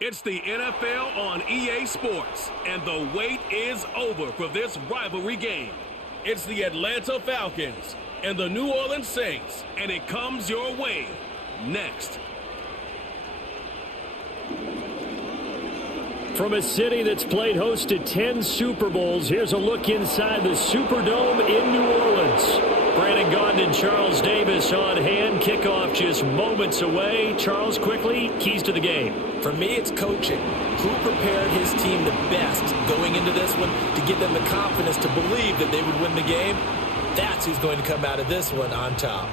It's the NFL on EA Sports, and the wait is over for this rivalry game. It's the Atlanta Falcons and the New Orleans Saints, and it comes your way next. From a city that's played host to 10 Super Bowls, here's a look inside the Superdome in New Orleans. Brandon Gaudin and Charles Davis on hand. Kickoff just moments away. Charles, quickly, keys to the game. For me, it's coaching. Who prepared his team the best going into this one to give them the confidence to believe that they would win the game? That's who's going to come out of this one on top.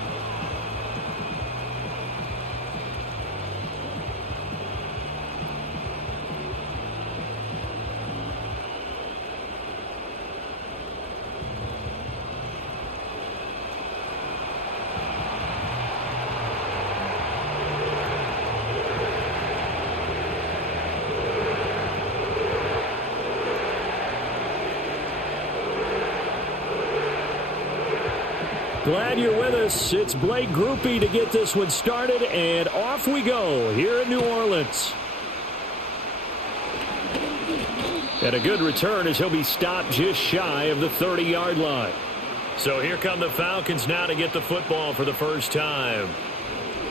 Glad you're with us. It's Blake Grupe to get this one started, and off we go here in New Orleans. And a good return as he'll be stopped just shy of the 30-yard line. So here come the Falcons now to get the football for the first time.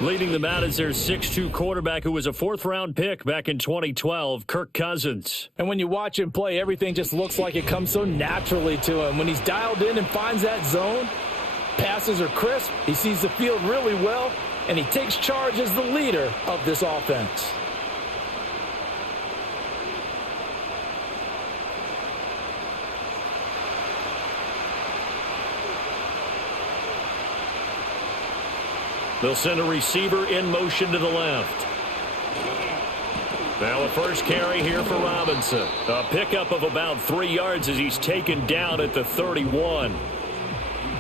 Leading them out is their 6'2 quarterback who was a fourth-round pick back in 2012, Kirk Cousins. And when you watch him play, everything just looks like it comes so naturally to him. When he's dialed in and finds that zone, passes are crisp, he sees the field really well, and he takes charge as the leader of this offense. They'll send a receiver in motion to the left. Now a first carry here for Robinson. A pickup of about 3 yards as he's taken down at the 31.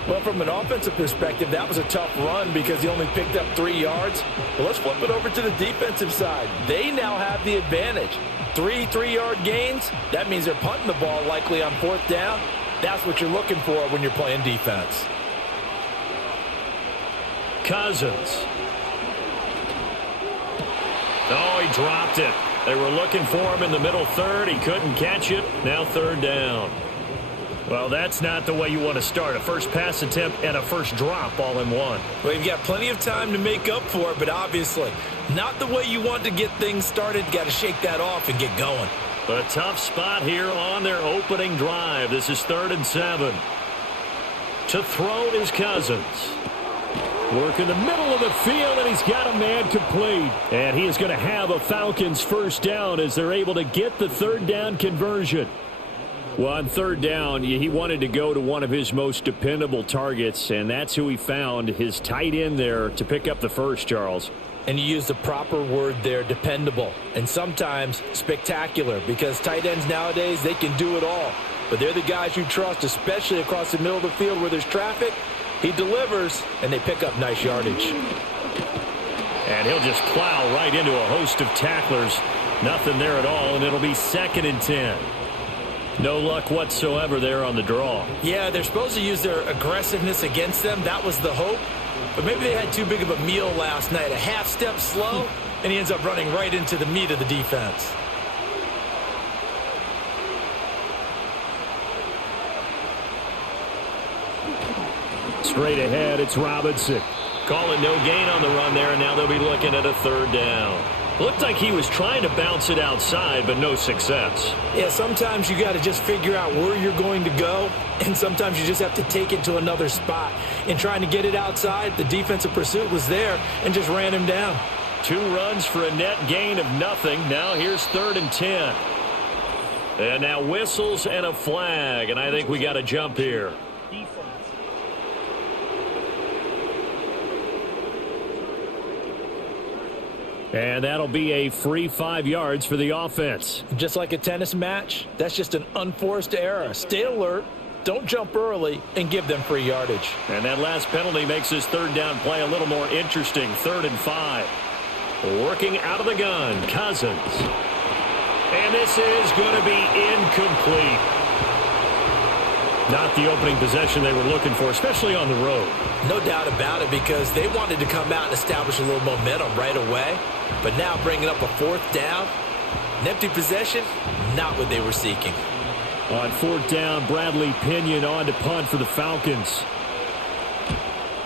Well, from an offensive perspective, that was a tough run because he only picked up 3 yards. Well, let's flip it over to the defensive side. They now have the advantage. 3 3-yard gains, that means they're punting the ball likely on fourth down. That's what you're looking for when you're playing defense. Cousins. Oh, he dropped it. They were looking for him in the middle third. He couldn't catch it. Now third down. Well, that's not the way you want to start. A first pass attempt and a first drop all in one. Well, you've got plenty of time to make up for it, but obviously not the way you want to get things started. Got to shake that off and get going. A tough spot here on their opening drive. This is 3rd and 7. To throw is Cousins. Work in the middle of the field, and he's got a man complete. And he is going to have a Falcons first down as they're able to get the third down conversion. Well, on third down, he wanted to go to one of his most dependable targets, and that's who he found, his tight end there, to pick up the first, Charles. And you used the proper word there, dependable, and sometimes spectacular, because tight ends nowadays, they can do it all. But they're the guys you trust, especially across the middle of the field where there's traffic. He delivers, and they pick up nice yardage. And he'll just plow right into a host of tacklers. Nothing there at all, and it'll be 2nd and 10. No luck whatsoever there on the draw. Yeah, they're supposed to use their aggressiveness against them. That was the hope. But maybe they had too big of a meal last night. A half step slow, and he ends up running right into the meat of the defense. Straight ahead, it's Robinson. Calling no gain on the run there, and now they'll be looking at a third down. Looked like he was trying to bounce it outside, but no success. Yeah, sometimes you got to just figure out where you're going to go, and sometimes you just have to take it to another spot. In trying to get it outside, the defensive pursuit was there and just ran him down. 2 runs for a net gain of nothing. Now here's 3rd and 10. And now whistles and a flag, and I think we got to jump here. And that'll be a free 5 yards for the offense. Just like a tennis match, that's just an unforced error. Stay alert, don't jump early, and give them free yardage. And that last penalty makes this third down play a little more interesting. 3rd and 5. Working out of the gun, Cousins. And this is going to be incomplete. Not the opening possession they were looking for, especially on the road. No doubt about it, because they wanted to come out and establish a little momentum right away. But now bringing up a 4th down, An empty possession, not what they were seeking. On fourth down, Bradley Pinion on to punt for the Falcons.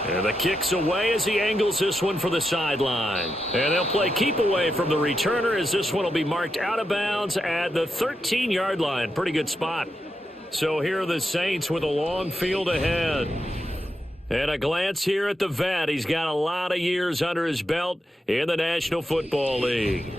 And the kick's away as he angles this one for the sideline. And they'll play keep away from the returner as this one will be marked out of bounds at the 13-yard line. Pretty good spot. So here are the Saints with a long field ahead. And a glance here at the vet. He's got a lot of years under his belt in the National Football League.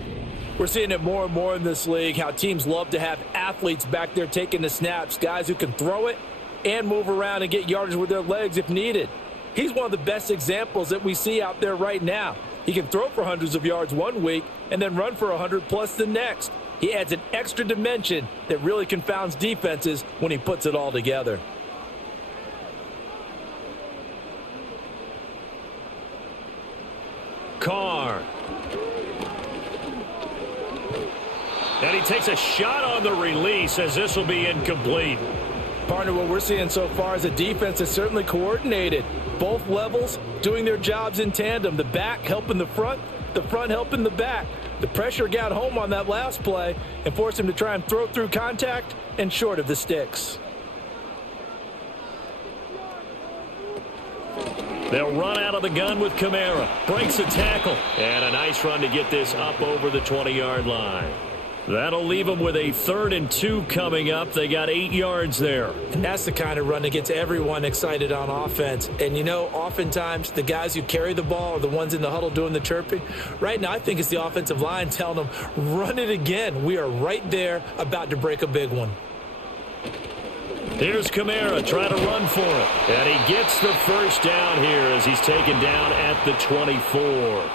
We're seeing it more and more in this league, how teams love to have athletes back there taking the snaps, guys who can throw it and move around and get yardage with their legs if needed. He's one of the best examples that we see out there right now. He can throw for hundreds of yards one week and then run for 100+ the next. He adds an extra dimension that really confounds defenses when he puts it all together. Carr. And he takes a shot on the release as this will be incomplete. Partner, what we're seeing so far is a defense that's certainly coordinated. Both levels doing their jobs in tandem. The back helping the front helping the back. The pressure got home on that last play and forced him to try and throw through contact and short of the sticks. They'll run out of the gun with Kamara. Breaks a tackle. And a nice run to get this up over the 20-yard line. That'll leave them with a 3rd and 2 coming up. They got 8 yards there. And that's the kind of run that gets everyone excited on offense. And, you know, oftentimes the guys who carry the ball are the ones in the huddle doing the chirping. Right now, I think it's the offensive line telling them, run it again. We are right there about to break a big one. Here's Kamara trying to run for it. And he gets the first down here as he's taken down at the 24.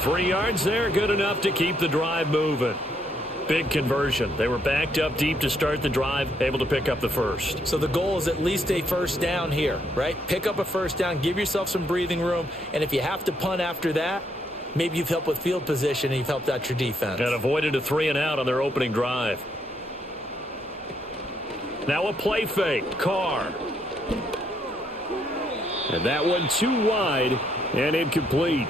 3 yards there, good enough to keep the drive moving. Big conversion. They were backed up deep to start the drive, able to pick up the first. So the goal is at least a first down here, right? Pick up a first down, give yourself some breathing room, and if you have to punt after that, maybe you've helped with field position and you've helped out your defense. And avoided a 3-and-out on their opening drive. Now a play fake. Carr. And that one too wide and incomplete.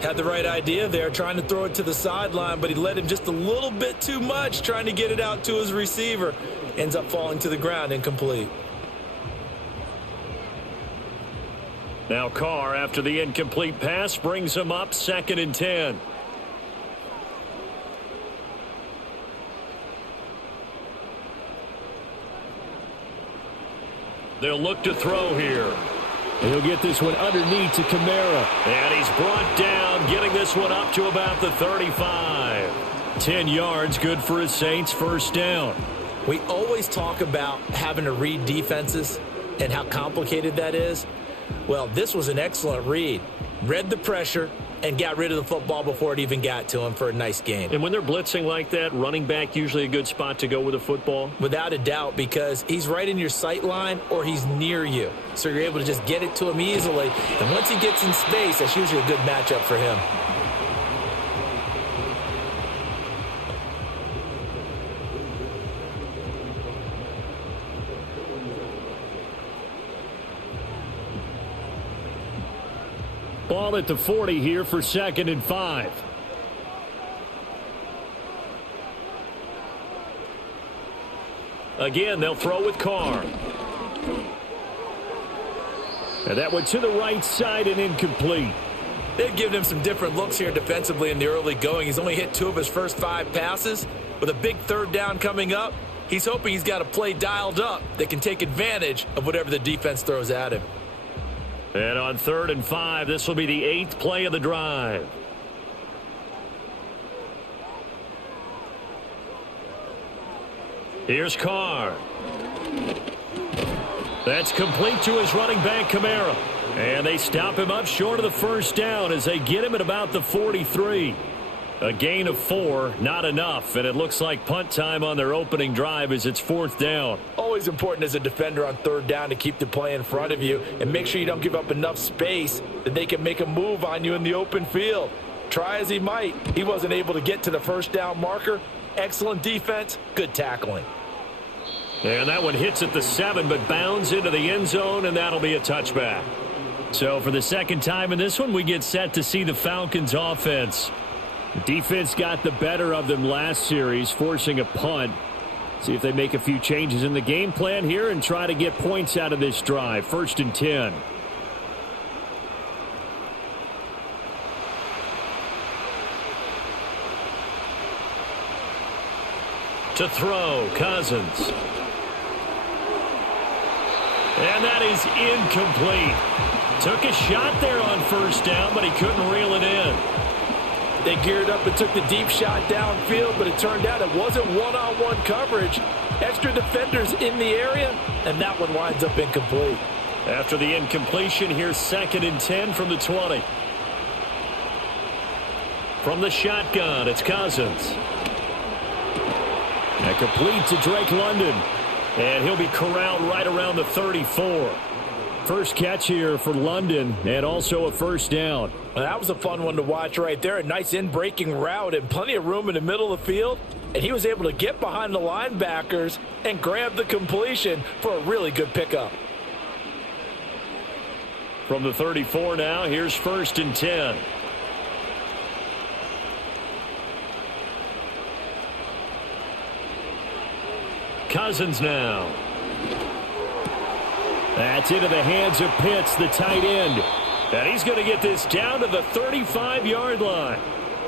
Had the right idea there, trying to throw it to the sideline, but he led him just a little bit too much, trying to get it out to his receiver. Ends up falling to the ground, incomplete. Now Carr, after the incomplete pass, brings him up 2nd and 10. They'll look to throw here. He'll get this one underneath to Kamara. And he's brought down, getting this one up to about the 35. 10 yards, good for his Saints, first down. We always talk about having to read defenses and how complicated that is. Well, this was an excellent read. Read the pressure and got rid of the football before it even got to him for a nice gain. And when they're blitzing like that, running back usually a good spot to go with a football? Without a doubt, because he's right in your sight line or he's near you. So you're able to just get it to him easily. And once he gets in space, that's usually a good matchup for him. Ball at the 40 here for 2nd and 5. Again, they'll throw with Carr. And that went to the right side and incomplete. They've given him some different looks here defensively in the early going. He's only hit 2 of his first 5 passes. With a big 3rd down coming up, he's hoping he's got a play dialed up that can take advantage of whatever the defense throws at him. And on 3rd and 5, this will be the 8th play of the drive. Here's Carr. That's complete to his running back, Kamara. And they stop him up short of the first down as they get him at about the 43. A gain of 4, not enough, and it looks like punt time on their opening drive as it's 4th down. Always important as a defender on 3rd down to keep the play in front of you and make sure you don't give up enough space that they can make a move on you in the open field. Try as he might, he wasn't able to get to the first down marker. Excellent defense, good tackling. And that one hits at the 7, but bounds into the end zone, and that'll be a touchback. So for the second time in this one, we get set to see the Falcons offense. Defense got the better of them last series, forcing a punt. See if they make a few changes in the game plan here and try to get points out of this drive. 1st and 10. To throw, Cousins. And that is incomplete. Took a shot there on 1st down, but he couldn't reel it in. They geared up and took the deep shot downfield, but it turned out it wasn't one-on-one coverage. Extra defenders in the area, and that one winds up incomplete. After the incompletion, here's 2nd and 10 from the 20. From the shotgun, it's Cousins. And complete to Drake London. And he'll be corralled right around the 34. First catch here for London, and also a 1st down. Well, that was a fun one to watch right there. A nice in-breaking route and plenty of room in the middle of the field. And he was able to get behind the linebackers and grab the completion for a really good pickup. From the 34 now, here's 1st and 10. Cousins now. That's into the hands of Pitts, the tight end. And he's going to get this down to the 35-yard line.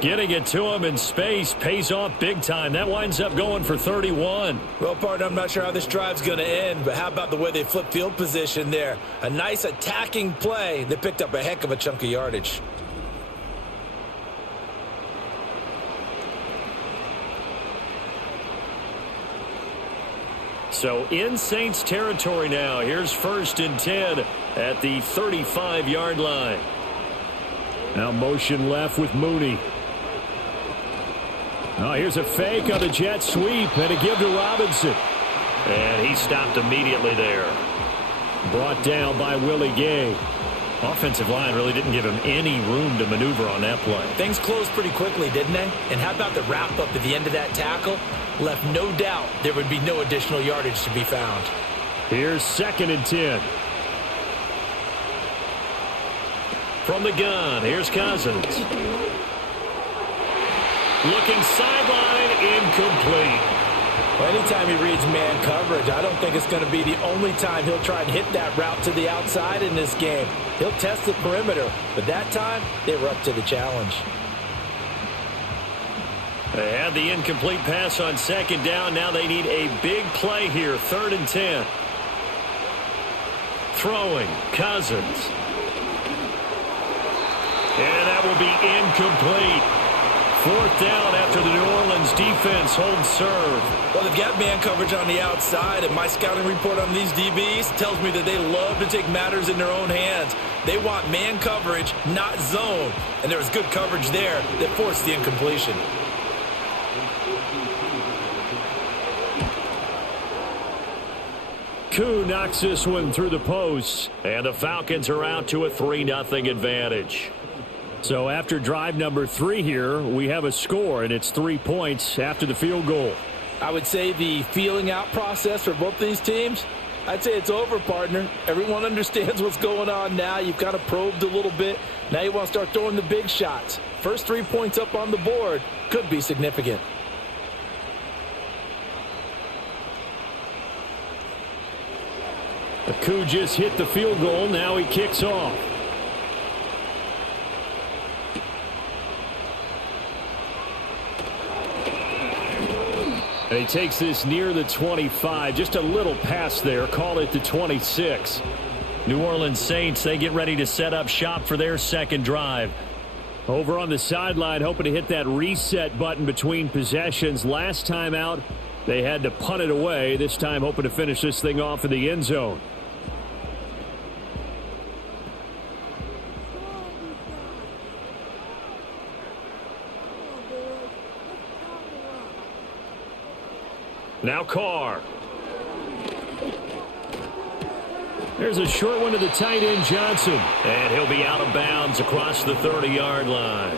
Getting it to him in space pays off big time. That winds up going for 31. Well, partner, I'm not sure how this drive's going to end, but how about the way they flip field position there? A nice attacking play. They picked up a heck of a chunk of yardage. So in Saints territory now. Here's 1st and 10 at the 35-yard line. Now motion left with Mooney. Oh, here's a fake on the jet sweep and a give to Robinson. And he stopped immediately there. Brought down by Willie Gay. Offensive line really didn't give him any room to maneuver on that play. Things closed pretty quickly, didn't they? And how about the wrap up at the end of that tackle? Left no doubt there would be no additional yardage to be found. Here's 2nd and 10. From the gun, here's Cousins. Looking sideline, incomplete. Well, anytime he reads man coverage, I don't think it's going to be the only time he'll try and hit that route to the outside in this game. He'll test the perimeter, but that time they were up to the challenge. They had the incomplete pass on 2nd down. Now they need a big play here. 3rd and 10. Throwing, Cousins. And that will be incomplete. 4th down after the New Orleans defense holds serve. Well, they've got man coverage on the outside, and my scouting report on these DBs tells me that they love to take matters in their own hands. They want man coverage, not zone. And there was good coverage there that forced the incompletion. Koo knocks this one through the posts, and the Falcons are out to a 3-0 advantage. So after drive number 3 here, we have a score, and it's 3 points after the field goal. I would say the feeling out process for both these teams, I'd say it's over, partner. Everyone understands what's going on now. You've kind of probed a little bit. Now you want to start throwing the big shots. First 3 points up on the board could be significant. Koo just hit the field goal. Now he kicks off. And he takes this near the 25. Just a little pass there. Call it the 26. New Orleans Saints, they get ready to set up shop for their 2nd drive. Over on the sideline, hoping to hit that reset button between possessions. Last time out, they had to punt it away. This time, hoping to finish this thing off in the end zone. Now Carr. There's a short one to the tight end, Johnson. And he'll be out of bounds across the 30-yard line.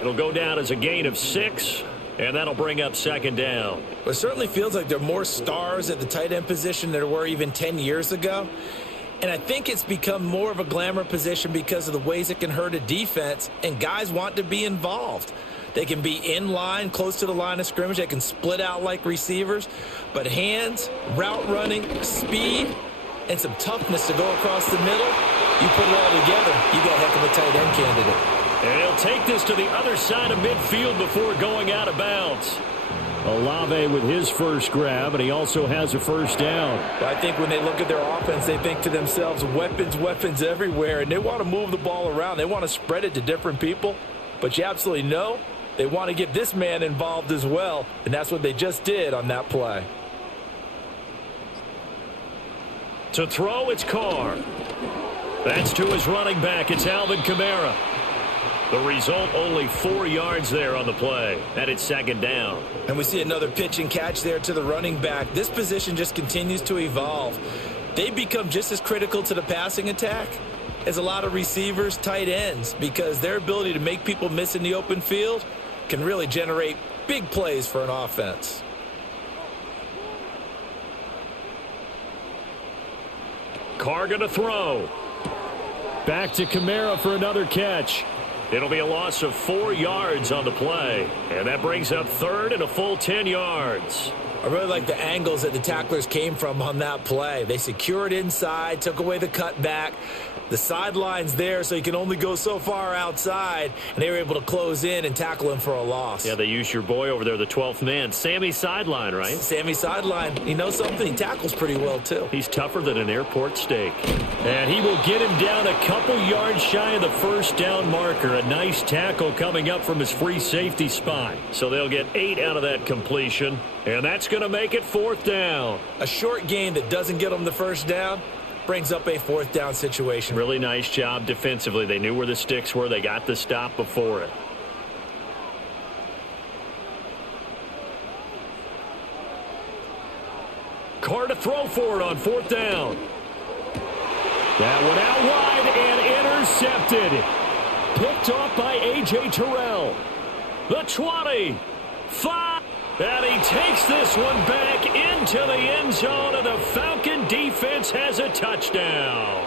It'll go down as a gain of 6, and that'll bring up 2nd down. Well, it certainly feels like there are more stars at the tight end position than there were even 10 years ago. And I think it's become more of a glamour position because of the ways it can hurt a defense, and guys want to be involved. They can be in line, close to the line of scrimmage. They can split out like receivers. But hands, route running, speed, and some toughness to go across the middle, you put it all together, you got a heck of a tight end candidate. And he'll take this to the other side of midfield before going out of bounds. Olave with his first grab, and he also has a first down. I think when they look at their offense, they think to themselves, weapons, weapons everywhere, and they want to move the ball around. They want to spread it to different people, but you absolutely know they want to get this man involved as well, and that's what they just did on that play. To throw, it's Carr. That's to his running back. It's Alvin Kamara. The result, only 4 yards there on the play. And it's second down. And we see another pitch and catch there to the running back. This position just continues to evolve. They become just as critical to the passing attack as a lot of receivers, tight ends, because their ability to make people miss in the open field can really generate big plays for an offense. Carr going to throw. Back to Kamara for another catch. It'll be a loss of 4 yards on the play. And that brings up third and a full 10 yards. I really like the angles that the tacklers came from on that play. They secured inside, took away the cutback. The sideline's there, so you can only go so far outside, and they were able to close in and tackle him for a loss. Yeah, they used your boy over there, the 12th man. Sammy Sideline, right? Sammy Sideline. You know something? He tackles pretty well, too. He's tougher than an airport steak. And he will get him down a couple yards shy of the first down marker. A nice tackle coming up from his free safety spot. So they'll get 8 out of that completion, and that's going to make it fourth down. A short gain that doesn't get them the first down brings up a fourth down situation. Really nice job defensively. They knew where the sticks were. They got the stop before it. Carr to throw for it on fourth down. That one out wide and intercepted. Picked off by A.J. Terrell. The 20. 5. And he takes this one back into the end zone, and the Falcon defense has a touchdown.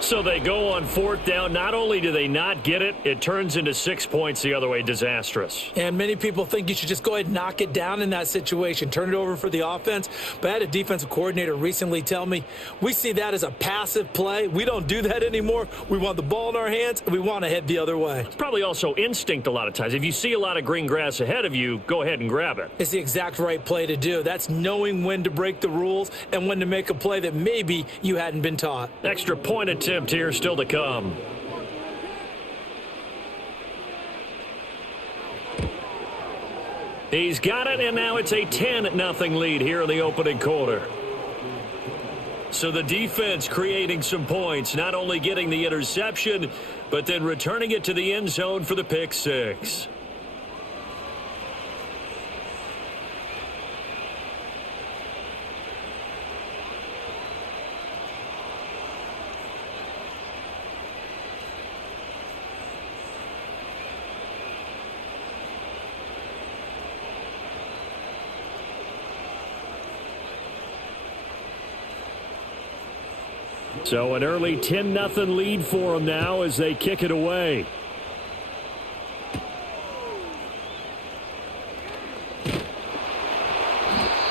So they go on fourth down. Not only do they not get it, it turns into 6 points the other way. Disastrous. And many people think you should just go ahead and knock it down in that situation, turn it over for the offense. But I had a defensive coordinator recently tell me, we see that as a passive play. We don't do that anymore. We want the ball in our hands, and we want to head the other way. It's probably also instinct a lot of times. If you see a lot of green grass ahead of you, go ahead and grab it. It's the exact right play to do. That's knowing when to break the rules and when to make a play that maybe you hadn't been taught. Extra point attempt here still to come. He's got it, and now it's a 10-0 lead here in the opening quarter. So the defense creating some points, not only getting the interception, but then returning it to the end zone for the pick six. So an early 10-0 lead for them now as they kick it away.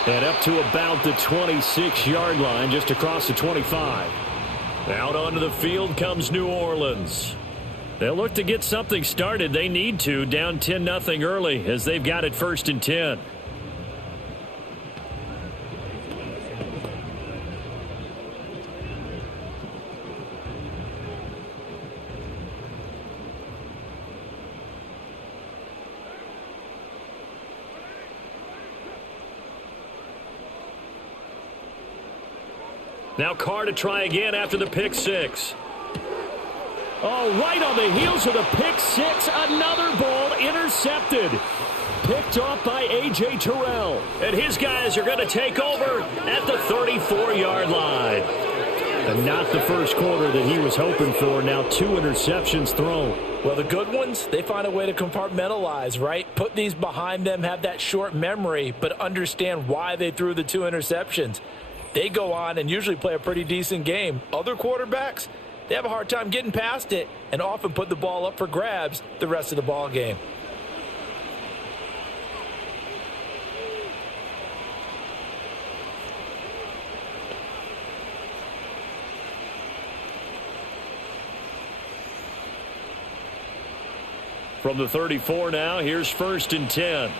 And up to about the 26-yard line, just across the 25. Out onto the field comes New Orleans. They'll look to get something started. They need to, down 10-0 early as they've got it 1st and 10. Now Carr to try again after the pick six. Oh, right on the heels of the pick six. Another ball intercepted. Picked off by A.J. Terrell. And his guys are going to take over at the 34-yard line. And not the first quarter that he was hoping for. Now 2 interceptions thrown. Well, the good ones, they find a way to compartmentalize, right? Put these behind them, have that short memory, but understand why they threw the 2 interceptions. They go on and usually play a pretty decent game. Other quarterbacks, they have a hard time getting past it and often put the ball up for grabs the rest of the ball game. From the 34 now, here's 1st and 10.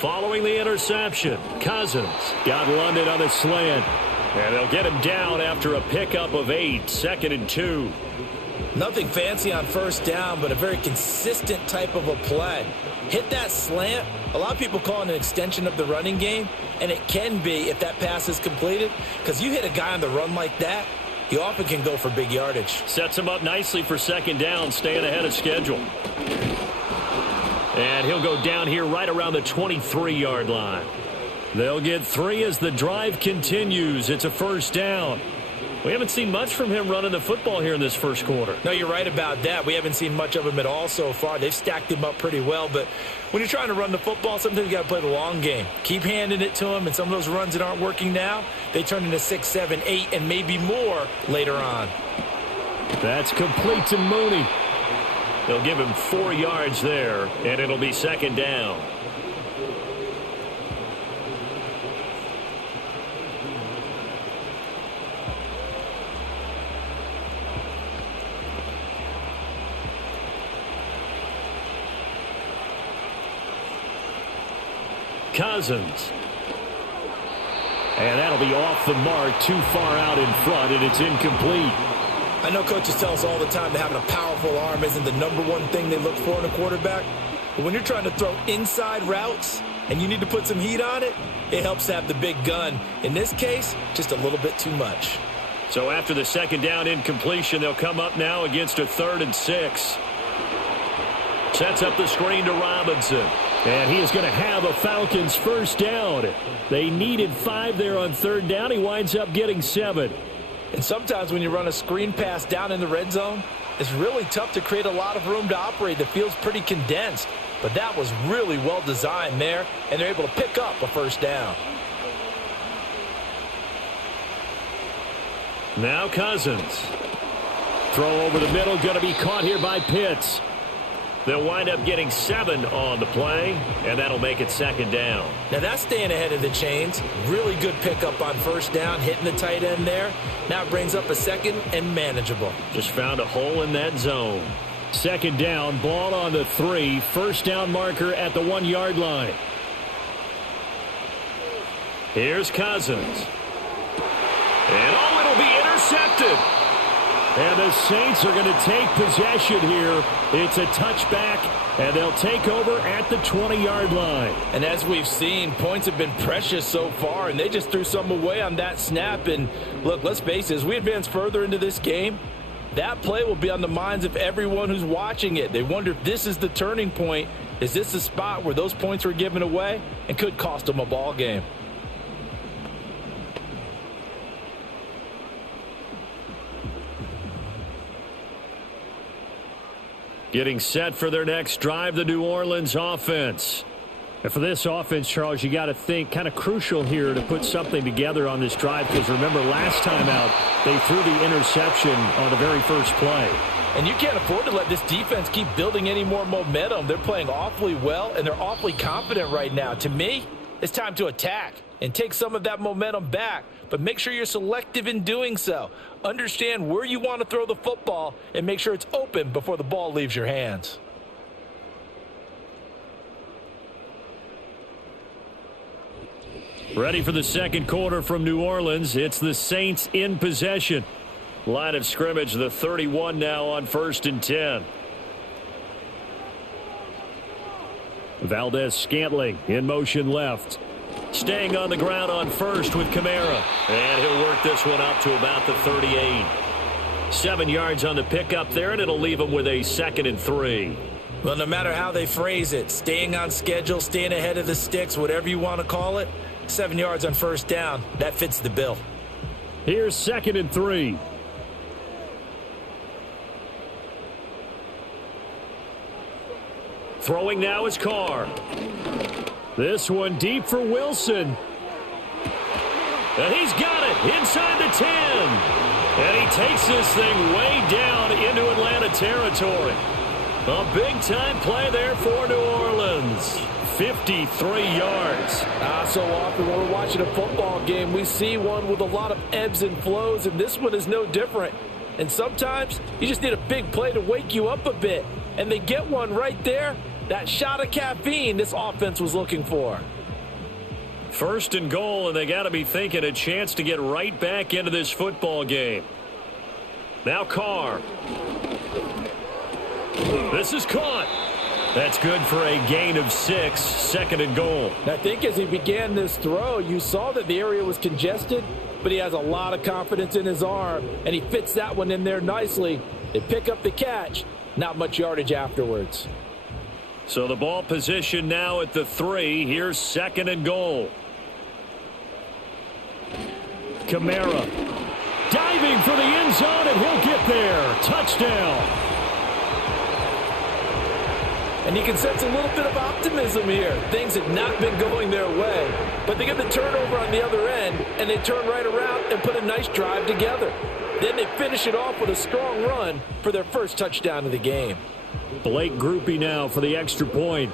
Following the interception, Cousins got London on a slant. And they'll get him down after a pickup of 8, 2nd and 2. Nothing fancy on 1st down, but a very consistent type of a play. Hit that slant. A lot of people call it an extension of the running game, and it can be if that pass is completed, because you hit a guy on the run like that, you often can go for big yardage. Sets him up nicely for 2nd down, staying ahead of schedule. And he'll go down here right around the 23-yard line. They'll get 3 as the drive continues. It's a 1st down. We haven't seen much from him running the football here in this first quarter. No, you're right about that. We haven't seen much of him at all so far. They've stacked him up pretty well, but when you're trying to run the football, sometimes you got to play the long game. Keep handing it to him, and some of those runs that aren't working now, they turn into 6, 7, 8, and maybe more later on. That's complete to Mooney. They'll give him 4 yards there, and it'll be 2nd down. Cousins. And that'll be off the mark, too far out in front, and it's incomplete. I know coaches tell us all the time that having a powerful arm isn't the #1 thing they look for in a quarterback. But when you're trying to throw inside routes and you need to put some heat on it, it helps to have the big gun. In this case, just a little bit too much. So after the 2nd down incompletion, they'll come up now against a 3rd and 6. Sets up the screen to Robinson. And he is going to have a Falcons 1st down. They needed 5 there on 3rd down. He winds up getting 7. And sometimes when you run a screen pass down in the red zone, it's really tough to create a lot of room to operate. The field's pretty condensed. But that was really well designed there, and they're able to pick up a 1st down. Now Cousins. Throw over the middle, going to be caught here by Pitts. They'll wind up getting 7 on the play, and that'll make it 2nd down. Now that's staying ahead of the chains. Really good pickup on 1st down, hitting the tight end there. Now it brings up a 2nd and manageable. Just found a hole in that zone. 2nd down, ball on the 3. 1st down marker at the 1-yard line. Here's Cousins. And it'll be intercepted. And the Saints are going to take possession here. It's a touchback, and they'll take over at the 20-yard line. And as we've seen, points have been precious so far, and they just threw some away on that snap. And look, let's face it, as we advance further into this game, that play will be on the minds of everyone who's watching it. They wonder if this is the turning point. Is this the spot where those points were given away and could cost them a ball game? Getting set for their next drive, the New Orleans offense. And for this offense, Charles, you got to think kind of crucial here to put something together on this drive, because remember last time out, they threw the interception on the very first play. And you can't afford to let this defense keep building any more momentum. They're playing awfully well, and they're awfully confident right now. To me, it's time to attack and take some of that momentum back, but make sure you're selective in doing so. Understand where you want to throw the football and make sure it's open before the ball leaves your hands. Ready for the 2nd quarter from New Orleans. It's the Saints in possession. Line of scrimmage, the 31 now on 1st and 10. Valdez-Scantling in motion left. Staying on the ground on 1st with Kamara. And he'll work this one up to about the 38. 7 yards on the pickup there, and it'll leave him with a 2nd and 3. Well, no matter how they phrase it, staying on schedule, staying ahead of the sticks, whatever you want to call it, 7 yards on 1st down, that fits the bill. Here's 2nd and 3. Throwing now is Carr. This one deep for Wilson. And he's got it inside the 10. And he takes this thing way down into Atlanta territory. A big-time play there for New Orleans. 53 yards. So often when we're watching a football game, we see one with a lot of ebbs and flows, and this one is no different. And sometimes you just need a big play to wake you up a bit. And they get one right there. That shot of caffeine this offense was looking for. First and goal, and they got to be thinking a chance to get right back into this football game. Now Carr. This is caught. That's good for a gain of 6, second and goal. I think as he began this throw, you saw that the area was congested, but he has a lot of confidence in his arm, and he fits that one in there nicely. They pick up the catch, not much yardage afterwards. So the ball position now at the 3. Here's second and goal. Kamara diving for the end zone, and he'll get there. Touchdown. And you can sense a little bit of optimism here. Things had not been going their way. But they get the turnover on the other end, and they turn right around and put a nice drive together. Then they finish it off with a strong run for their first touchdown of the game. Blake Groupie now for the extra point.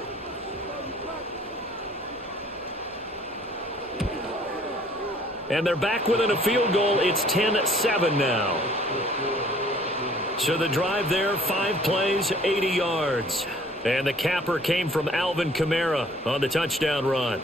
And they're back within a field goal. It's 10-7 now. So the drive there, 5 plays, 80 yards. And the capper came from Alvin Kamara on the touchdown run.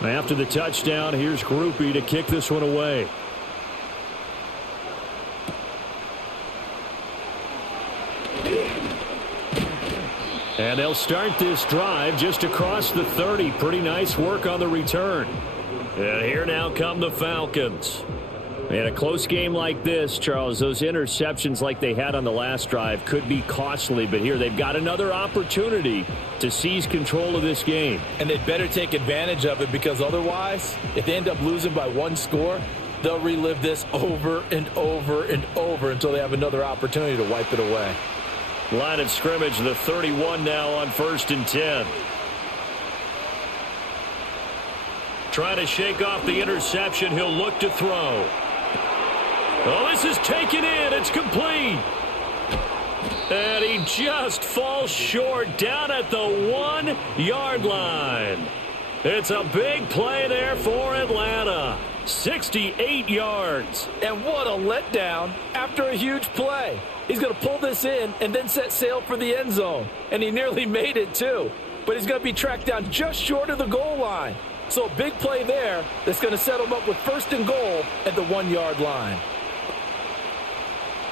After the touchdown, here's Groupie to kick this one away. And they'll start this drive just across the 30. Pretty nice work on the return. And here now come the Falcons. In a close game like this, Charles, those interceptions like they had on the last drive could be costly, but here they've got another opportunity to seize control of this game. And they'd better take advantage of it, because otherwise, if they end up losing by 1 score, they'll relive this over and over and over until they have another opportunity to wipe it away. Line of scrimmage, the 31 now on 1st and 10. Trying to shake off the interception. He'll look to throw. Oh, this is taken in. It's complete. And he just falls short down at the 1-yard line. It's a big play there for Atlanta. 68 yards. And what a letdown after a huge play. He's going to pull this in and then set sail for the end zone. And he nearly made it too. But he's going to be tracked down just short of the goal line. So a big play there that's going to set him up with 1st and goal at the 1-yard line.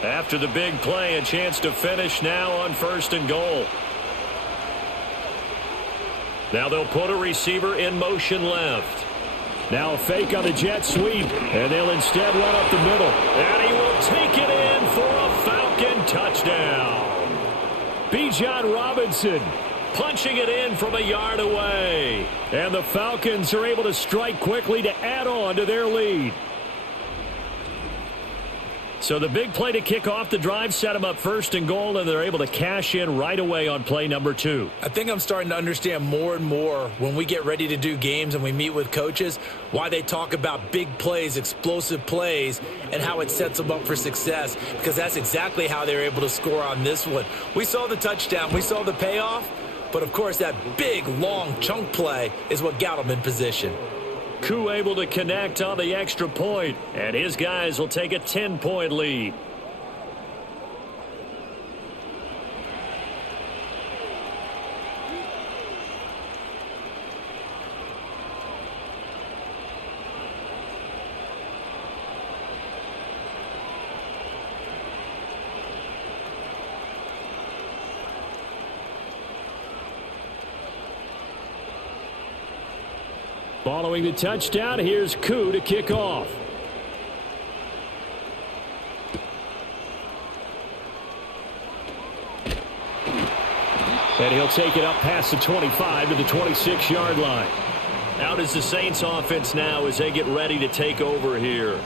After the big play, a chance to finish now on 1st and goal. Now they'll put a receiver in motion left. Now a fake on the jet sweep, and they'll instead run up the middle. And he will take it in for a Falcon touchdown. Bijan Robinson punching it in from a yard away. And the Falcons are able to strike quickly to add on to their lead. So the big play to kick off the drive set them up 1st and goal, and they're able to cash in right away on play number 2. I think I'm starting to understand more and more when we get ready to do games and we meet with coaches why they talk about big plays, explosive plays, and how it sets them up for success, because that's exactly how they were able to score on this one. We saw the touchdown. We saw the payoff. But, of course, that big, long chunk play is what got him in position. Koo able to connect on the extra point, and his guys will take a 10-point lead. Following the touchdown, here's Koo to kick off. And he'll take it up past the 25 to the 26-yard line. Out is the Saints offense now as they get ready to take over here.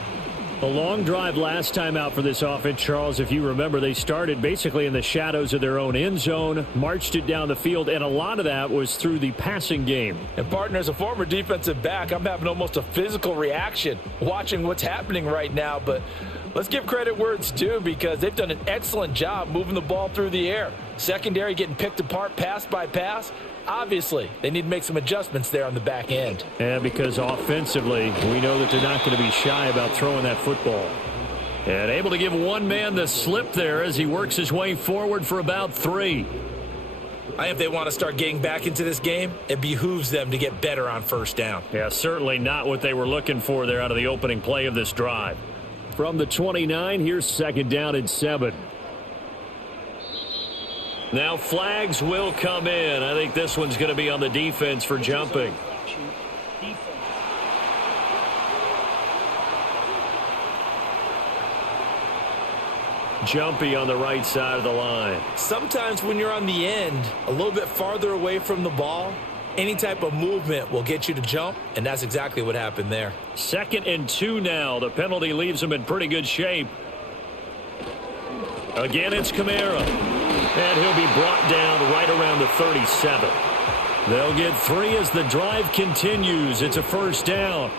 A long drive last time out for this offense, Charles. If you remember, they started basically in the shadows of their own end zone, marched it down the field, and a lot of that was through the passing game. And partner, as a former defensive back, I'm having almost a physical reaction watching what's happening right now. But let's give credit where it's due because they've done an excellent job moving the ball through the air. Secondary getting picked apart pass by pass. Obviously, they need to make some adjustments there on the back end. And because offensively, we know that they're not going to be shy about throwing that football. And able to give one man the slip there as he works his way forward for about 3. If they want to start getting back into this game, it behooves them to get better on first down. Yeah, certainly not what they were looking for there out of the opening play of this drive. From the 29, here's 2nd down and 7. Now flags will come in. I think this one's going to be on the defense for jumping. Jumpy on the right side of the line. Sometimes when you're on the end, a little bit farther away from the ball, any type of movement will get you to jump, and that's exactly what happened there. 2nd and 2 now. The penalty leaves them in pretty good shape. Again, it's Kamara. And he'll be brought down right around the 37. They'll get 3 as the drive continues. It's a first down.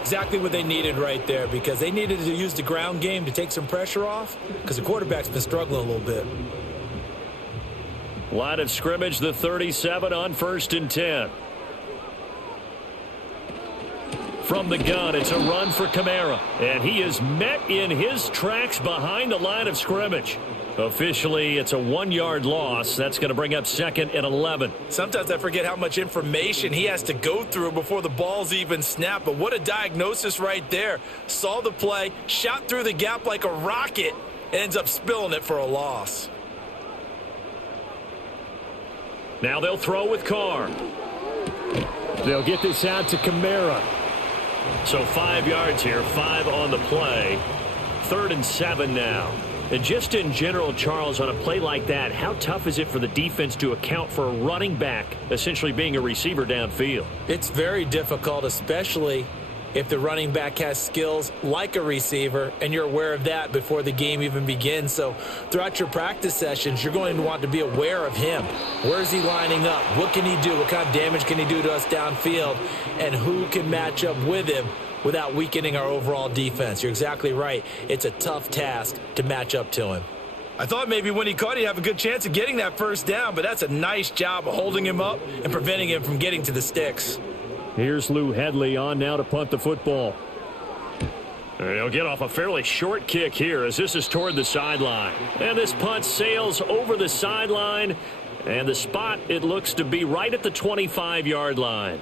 Exactly what they needed right there because they needed to use the ground game to take some pressure off because the quarterback's been struggling a little bit. Line of scrimmage, the 37 on 1st and 10. From the gun, it's a run for Kamara. And he is met in his tracks behind the line of scrimmage. Officially, it's a 1-yard loss. That's going to bring up 2nd and 11. Sometimes I forget how much information he has to go through before the ball's even snapped. But what a diagnosis right there. Saw the play, shot through the gap like a rocket, and ends up spilling it for a loss. Now they'll throw with Carr. They'll get this out to Kamara. So 5 yards here, 5 on the play. 3rd and 7 now. And just in general, Charles, on a play like that, how tough is it for the defense to account for a running back essentially being a receiver downfield? It's very difficult, especially if the running back has skills like a receiver, and you're aware of that before the game even begins. So throughout your practice sessions, you're going to want to be aware of him. Where is he lining up? What can he do? What kind of damage can he do to us downfield? And who can match up with him without weakening our overall defense? You're exactly right. It's a tough task to match up to him. I thought maybe when he caught, he'd have a good chance of getting that first down, but that's a nice job of holding him up and preventing him from getting to the sticks. Here's Lou Hedley on now to punt the football. And he'll get off a fairly short kick here as this is toward the sideline. And this punt sails over the sideline. And the spot, it looks to be right at the 25-yard line.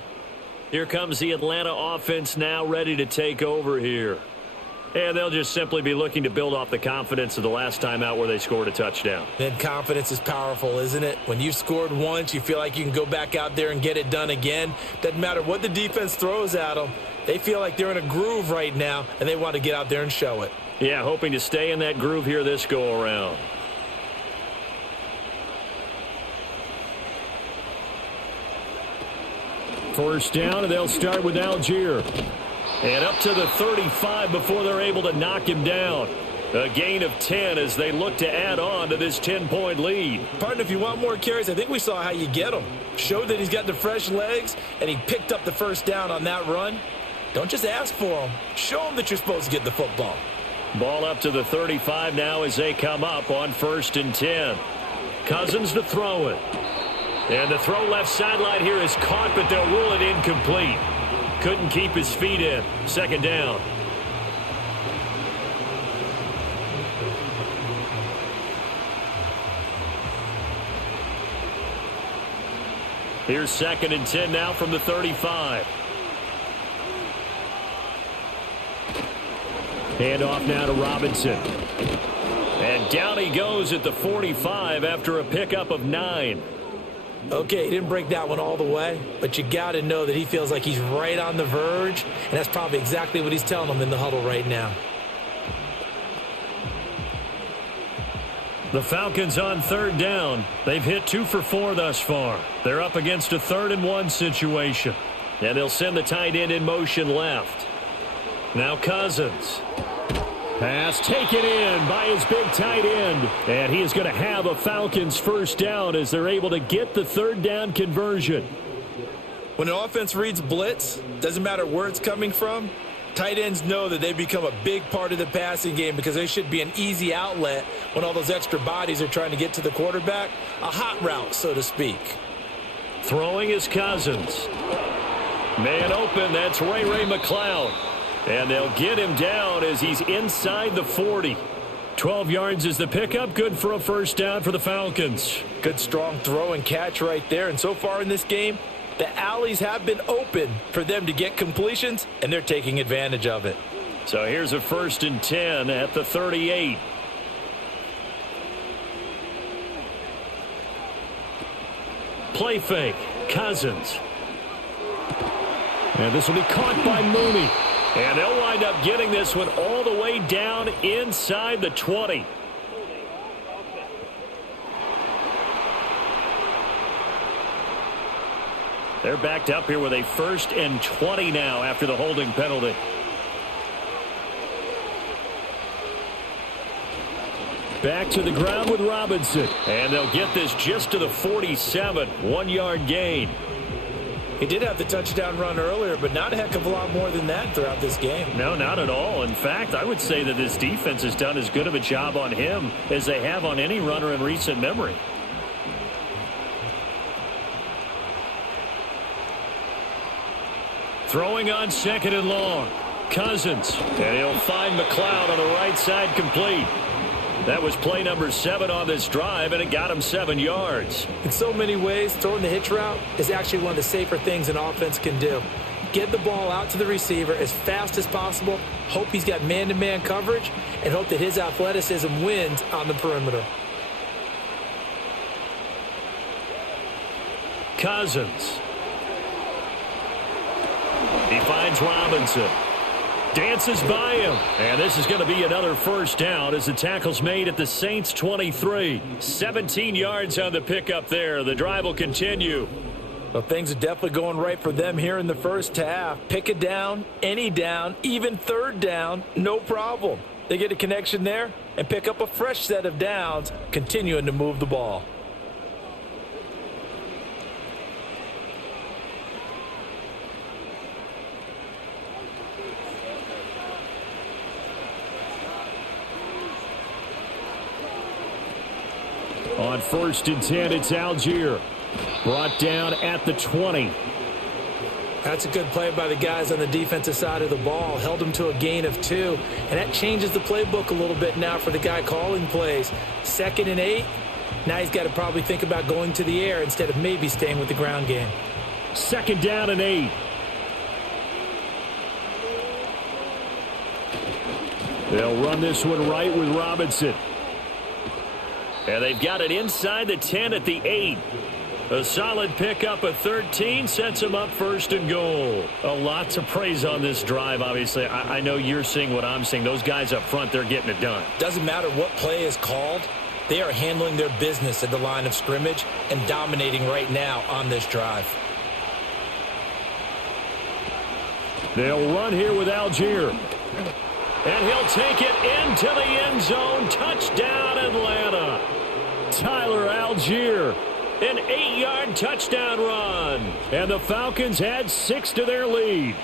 Here comes the Atlanta offense now ready to take over here. And they'll just simply be looking to build off the confidence of the last time out where they scored a touchdown. And confidence is powerful, isn't it? When you've scored once, you feel like you can go back out there and get it done again. Doesn't matter what the defense throws at them. They feel like they're in a groove right now, and they want to get out there and show it. Yeah, hoping to stay in that groove here this go-around. First down, and they'll start with Algier. And up to the 35 before they're able to knock him down. A gain of 10 as they look to add on to this 10-point lead. Partner, if you want more carries, I think we saw how you get them. Showed that he's got the fresh legs, and he picked up the first down on that run. Don't just ask for them. Show them that you're supposed to get the football. Ball up to the 35 now as they come up on 1st and 10. Cousins to throw it. And the throw left sideline here is caught, but they'll rule it incomplete. Couldn't keep his feet in. 2nd down. Here's 2nd and 10 now from the 35. Hand off now to Robinson. And down he goes at the 45 after a pickup of 9. Okay, he didn't break that one all the way, but you got to know that he feels like he's right on the verge, and that's probably exactly what he's telling them in the huddle right now. The Falcons on third down. They've hit 2 for 4 thus far. They're up against a 3rd and 1 situation. And they'll send the tight end in motion left. Now Cousins. Pass taken in by his big tight end. And he is going to have a Falcons first down as they're able to get the 3rd down conversion. When an offense reads blitz, doesn't matter where it's coming from, tight ends know that they become a big part of the passing game because they should be an easy outlet when all those extra bodies are trying to get to the quarterback. A hot route, so to speak. Throwing is Cousins. Man open, that's Ray McCloud. And they'll get him down as he's inside the 40. 12 yards is the pickup. Good for a first down for the Falcons. Good strong throw and catch right there. And so far in this game, the alleys have been open for them to get completions, and they're taking advantage of it. So here's a 1st and 10 at the 38. Play fake. Cousins. And this will be caught by Mooney. And they'll wind up getting this one all the way down inside the 20. They're backed up here with a 1st and 20 now after the holding penalty. Back to the ground with Robinson. And they'll get this just to the 47. 1-yard gain. He did have the touchdown run earlier, but not a heck of a lot more than that throughout this game. No, not at all. In fact, I would say that this defense has done as good of a job on him as they have on any runner in recent memory. Throwing on 2nd and long. Cousins. And he'll find McCloud on the right side complete. That was play number 7 on this drive, and it got him 7 yards. In so many ways, throwing the hitch route is actually one of the safer things an offense can do. Get the ball out to the receiver as fast as possible, hope he's got man-to-man coverage, and hope that his athleticism wins on the perimeter. Cousins. He finds Robinson. Dances by him. And this is going to be another first down as the tackle's made at the Saints 23. 17 yards on the pickup there. The drive will continue. Well, things are definitely going right for them here in the first half. Pick a down, any down, even 3rd down, no problem. They get a connection there and pick up a fresh set of downs, continuing to move the ball. On 1st and 10, it's Algier. Brought down at the 20. That's a good play by the guys on the defensive side of the ball. Held them to a gain of 2. And that changes the playbook a little bit now for the guy calling plays. 2nd and 8. Now he's got to probably think about going to the air instead of maybe staying with the ground game. 2nd down and 8. They'll run this one right with Robinson. And they've got it inside the 10 at the 8. A solid pickup of 13 sets them up 1st and goal. A lot to praise on this drive, obviously. I know you're seeing what I'm seeing. Those guys up front, they're getting it done. Doesn't matter what play is called. They are handling their business at the line of scrimmage and dominating right now on this drive. They'll run here with Algier. And he'll take it into the end zone. Touchdown, Atlanta. Tyler Algier, an 8-yard touchdown run. And the Falcons add 6 to their lead.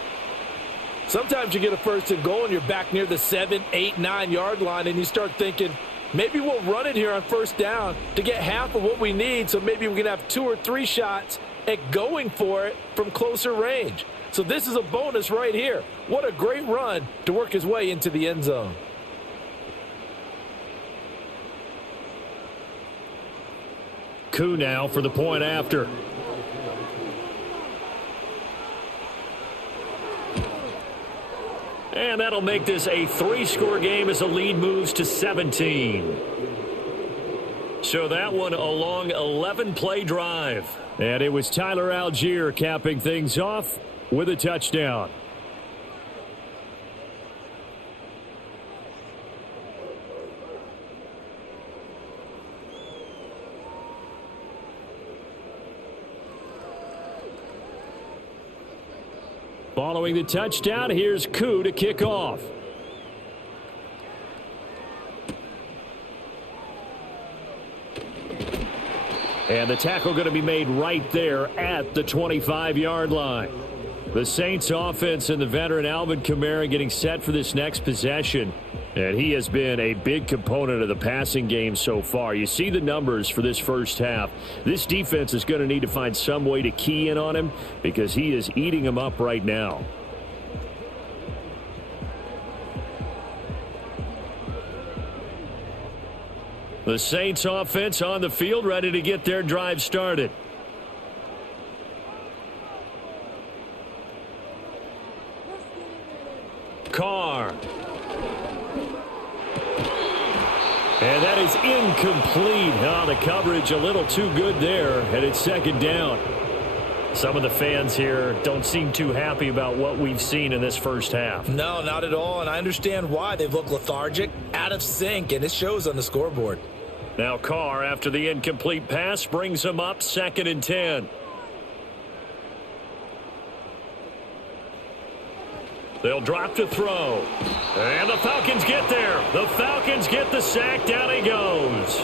Sometimes you get a 1st and goal and you're back near the 7, 8, 9-yard line, and you start thinking, maybe we'll run it here on 1st down to get half of what we need, so maybe we can have 2 or 3 shots at going for it from closer range. So this is a bonus right here. What a great run to work his way into the end zone. Koo now for the point after. And that'll make this a 3-score game as the lead moves to 17. So that one a long 11-play drive. And it was Tyler Algier capping things off with a touchdown. Following the touchdown, here's Koo to kick off. And the tackle going to be made right there at the 25-yard line. The Saints offense and the veteran Alvin Kamara getting set for this next possession. And he has been a big component of the passing game so far. You see the numbers for this first half. This defense is going to need to find some way to key in on him because he is eating them up right now. The Saints offense on the field, ready to get their drive started. Carr. And that is incomplete. Oh, the coverage a little too good there, and it's second down. Some of the fans here don't seem too happy about what we've seen in this first half. No, not at all, and I understand why. They've looked lethargic, out of sync, and it shows on the scoreboard. Now Carr, after the incomplete pass, brings him up 2nd and 10. They'll drop to throw. And the Falcons get there. The Falcons get the sack. Down he goes.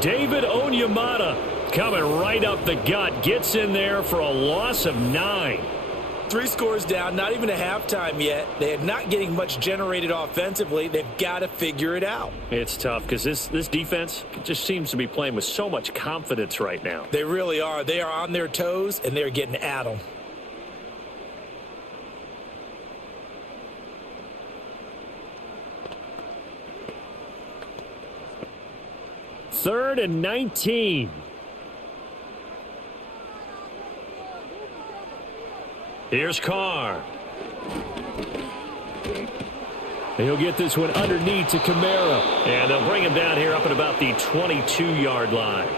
David Onyemata coming right up the gut. Gets in there for a loss of 9. 3 scores down, not even a halftime yet. They are not getting much generated offensively. They've got to figure it out. It's tough because this defense just seems to be playing with so much confidence right now. They really are. They are on their toes, and they're getting at them. Third and 19. Here's Carr. He'll get this one underneath to Kamara. And they'll bring him down here up at about the 22-yard line.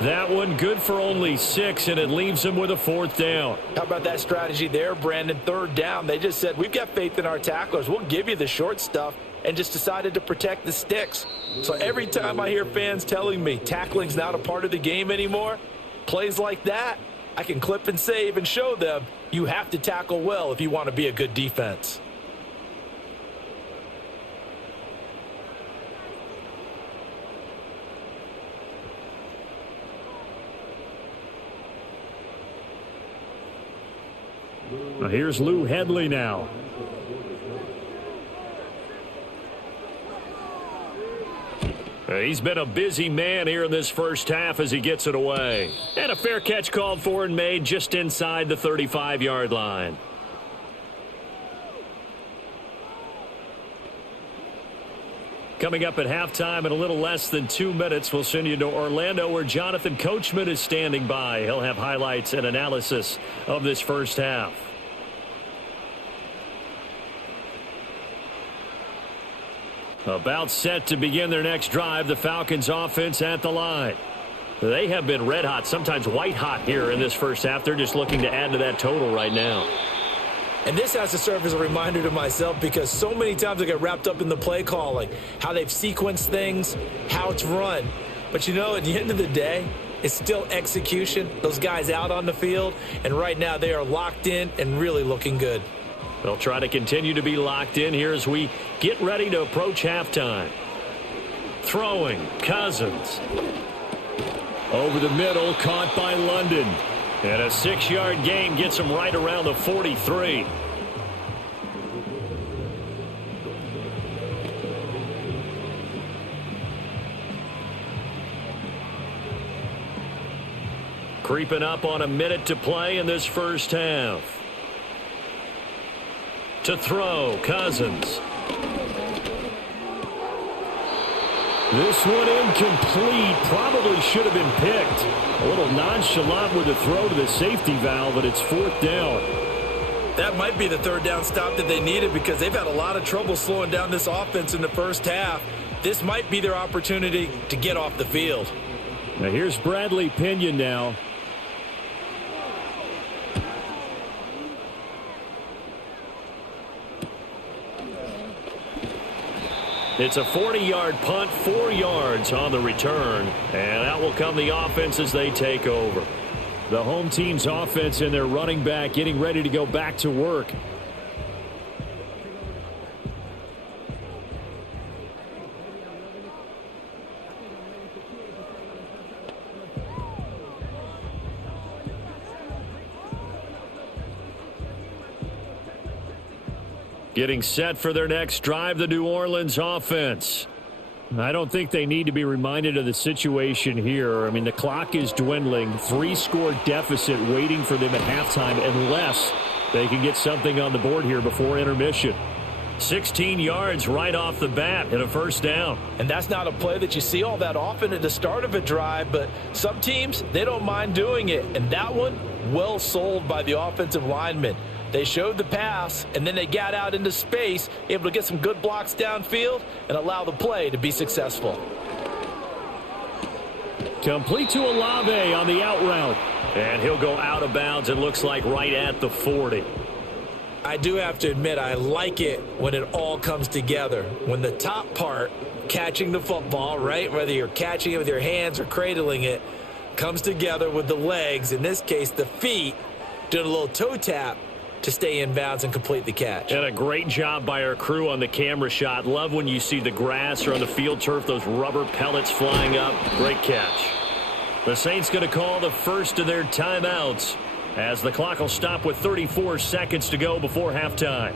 That one good for only 6, and it leaves him with a 4th down. How about that strategy there, Brandon? 3rd down. They just said, we've got faith in our tacklers. We'll give you the short stuff, and just decided to protect the sticks. So every time I hear fans telling me tackling's not a part of the game anymore, plays like that, I can clip and save and show them you have to tackle well if you want to be a good defense. Now here's Lou Hedley now. He's been a busy man here in this first half as he gets it away. And a fair catch called for and made just inside the 35-yard line. Coming up at halftime in a little less than 2 minutes, we'll send you to Orlando where Jonathan Coachman is standing by. He'll have highlights and analysis of this first half. About set to begin their next drive, the Falcons offense at the line. They have been red hot, sometimes white hot here in this first half. They're just looking to add to that total right now. And this has to serve as a reminder to myself because so many times I get wrapped up in the play calling, how they've sequenced things, how it's run. But, you know, at the end of the day, it's still execution. Those guys out on the field, and right now they are locked in and really looking good. They'll try to continue to be locked in here as we get ready to approach halftime. Throwing, Cousins. Over the middle, caught by London. And a 6-yard gain gets him right around the 43. Creeping up on a minute to play in this first half. To throw, Cousins. This one incomplete. Probably should have been picked. A little nonchalant with the throw to the safety valve, but it's 4th down. That might be the 3rd down stop that they needed because they've had a lot of trouble slowing down this offense in the first half. This might be their opportunity to get off the field. Now here's Bradley Pinion now. It's a 40-yard punt, 4 yards on the return. And out will come the offense as they take over. The home team's offense and their running back getting ready to go back to work. Getting set for their next drive, the New Orleans offense. I don't think they need to be reminded of the situation here. I mean, the clock is dwindling. 3-score deficit waiting for them at halftime unless they can get something on the board here before intermission. 16 yards right off the bat and a first down. And that's not a play that you see all that often at the start of a drive, but some teams, they don't mind doing it. And that one, well sold by the offensive lineman. They showed the pass, and then they got out into space, able to get some good blocks downfield and allow the play to be successful. Complete to Olave on the out route. And he'll go out of bounds, it looks like right at the 40. I do have to admit, I like it when it all comes together. When the top part, catching the football, right, whether you're catching it with your hands or cradling it, comes together with the legs, in this case the feet, doing a little toe tap to stay in bounds and complete the catch. And a great job by our crew on the camera shot. Love when you see the grass or on the field turf, those rubber pellets flying up. Great catch. The Saints going to call the first of their timeouts as the clock will stop with 34 seconds to go before halftime.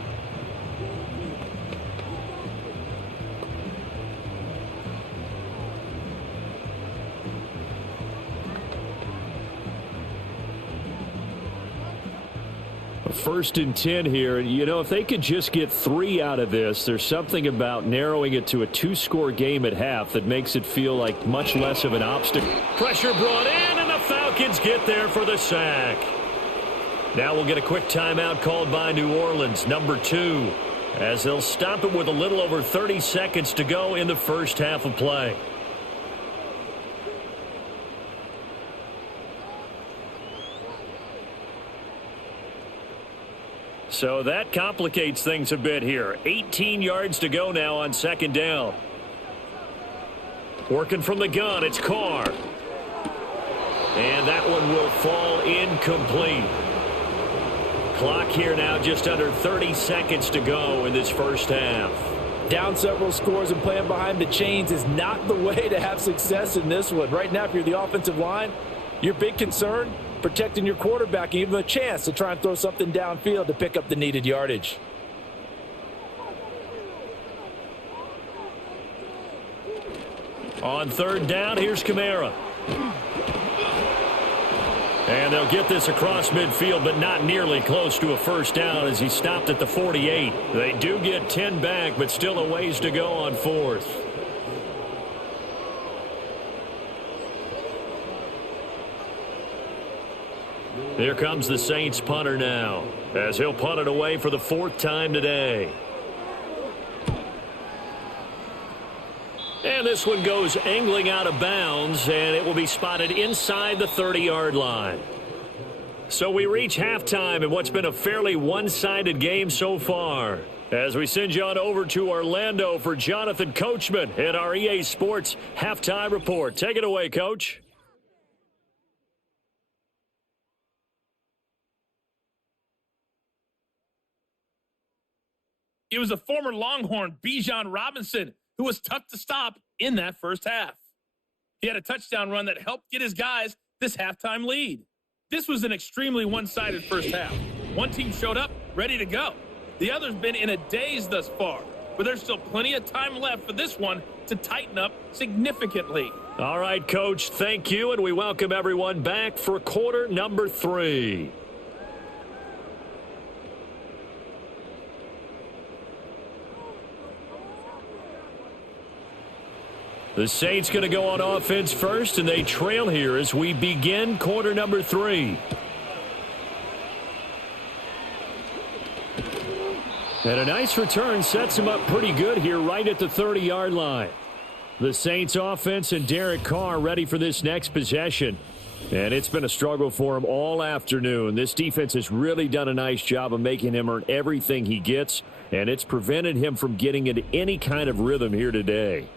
First and 10 here. You know, if they could just get 3 out of this, there's something about narrowing it to a 2-score game at half that makes it feel like much less of an obstacle. Pressure brought in, and the Falcons get there for the sack. Now we'll get a quick timeout called by New Orleans, number 2, as they'll stop it with a little over 30 seconds to go in the first half of play. So that complicates things a bit here. 18 yards to go now on second down. Working from the gun, it's Carr. And that one will fall incomplete. Clock here now just under 30 seconds to go in this first half. Down several scores and playing behind the chains is not the way to have success in this one. Right now, if you're the offensive line, your big concern, protecting your quarterback and give him a chance to try and throw something downfield to pick up the needed yardage. On third down, here's Kamara. And they'll get this across midfield, but not nearly close to a first down as he stopped at the 48. They do get 10 back, but still a ways to go on fourth. Here comes the Saints punter now, as he'll punt it away for the 4th time today. And this one goes angling out of bounds, and it will be spotted inside the 30-yard line. So we reach halftime in what's been a fairly one-sided game so far. As we send you on over to Orlando for Jonathan Coachman at our EA Sports Halftime Report. Take it away, Coach. It was a former Longhorn, Bijan Robinson, who was tough to stop in that first half. He had a touchdown run that helped get his guys this halftime lead. This was an extremely one-sided first half. One team showed up, ready to go. The other's been in a daze thus far, but there's still plenty of time left for this one to tighten up significantly. All right, Coach, thank you, and we welcome everyone back for quarter number 3. The Saints going to go on offense first, and they trail here as we begin quarter number 3. And a nice return sets him up pretty good here right at the 30-yard line. The Saints offense and Derek Carr ready for this next possession. And it's been a struggle for him all afternoon. This defense has really done a nice job of making him earn everything he gets, and it's prevented him from getting into any kind of rhythm here today.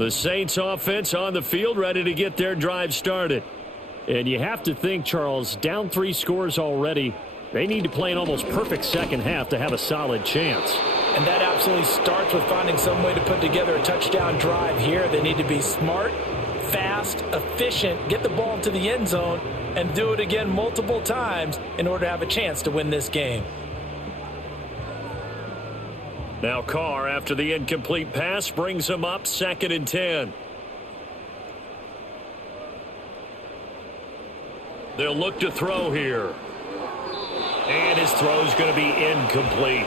The Saints offense on the field, ready to get their drive started. And you have to think, Charles, down 3 scores already. They need to play an almost perfect second half to have a solid chance. And that absolutely starts with finding some way to put together a touchdown drive here. They need to be smart, fast, efficient, get the ball into the end zone, and do it again multiple times in order to have a chance to win this game. Now Carr, after the incomplete pass, brings him up 2nd and 10. They'll look to throw here. And his throw's going to be incomplete.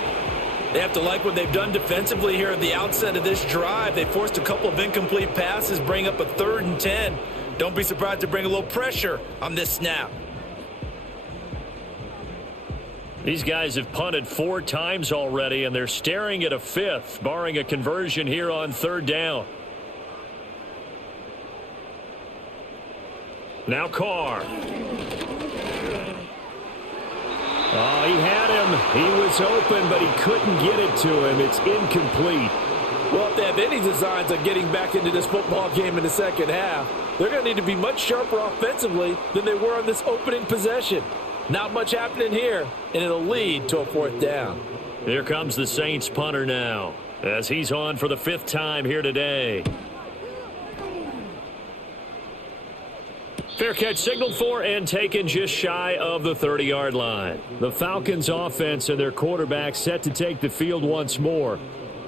They have to like what they've done defensively here at the outset of this drive. They forced a couple of incomplete passes, bring up a 3rd and 10. Don't be surprised to bring a little pressure on this snap. These guys have punted 4 times already, and they're staring at a 5th, barring a conversion here on 3rd down. Now Carr. Oh, he had him. He was open, but he couldn't get it to him. It's incomplete. Well, if they have any designs on getting back into this football game in the second half, they're going to need to be much sharper offensively than they were on this opening possession. Not much happening here, and it'll lead to a 4th down. Here comes the Saints punter now, as he's on for the 5th time here today. Fair catch signaled for and taken just shy of the 30-yard line. The Falcons offense and their quarterback set to take the field once more.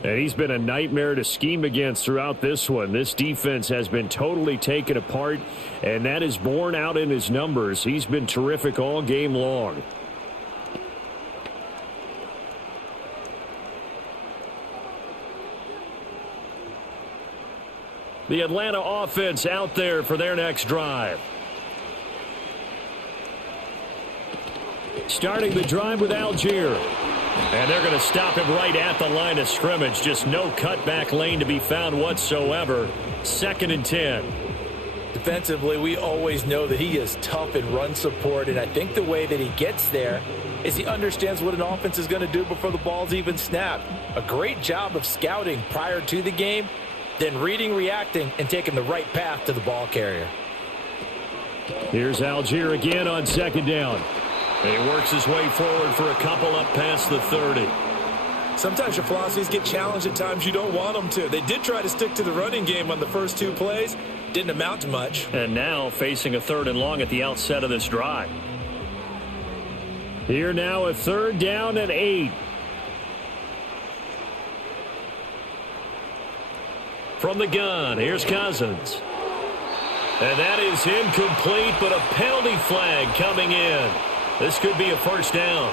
And he's been a nightmare to scheme against throughout this one. This defense has been totally taken apart, and that is borne out in his numbers. He's been terrific all game long. The Atlanta offense out there for their next drive. Starting the drive with Algier. And they're going to stop him right at the line of scrimmage. Just no cutback lane to be found whatsoever. 2nd and 10. Defensively, we always know that he is tough in run support, and I think the way that he gets there is he understands what an offense is going to do before the ball's even snapped. A great job of scouting prior to the game, then reading, reacting, and taking the right path to the ball carrier. Here's Algier again on 2nd down. He works his way forward for a couple up past the 30. Sometimes your philosophies get challenged at times you don't want them to. They did try to stick to the running game on the first 2 plays. Didn't amount to much. And now facing a 3rd and long at the outset of this drive. Here now a 3rd down and 8. From the gun, here's Cousins. And that is incomplete, but a penalty flag coming in. This could be a 1st down.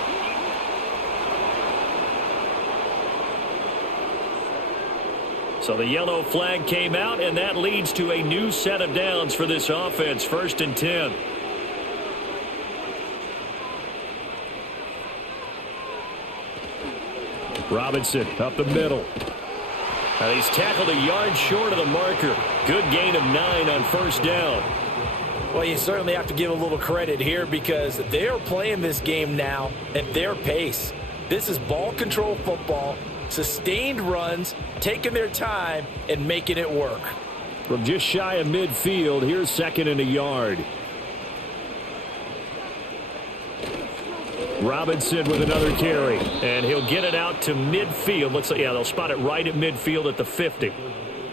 So the yellow flag came out, and that leads to a new set of downs for this offense. 1st and 10. Robinson up the middle. He's tackled a yard short of the marker. Good gain of 9 on 1st down. Well, you certainly have to give a little credit here because they are playing this game now at their pace. This is ball control football, sustained runs, taking their time, and making it work. From just shy of midfield, here's 2nd and a yard. Robinson with another carry, and he'll get it out to midfield. Looks like, yeah, they'll spot it right at midfield at the 50.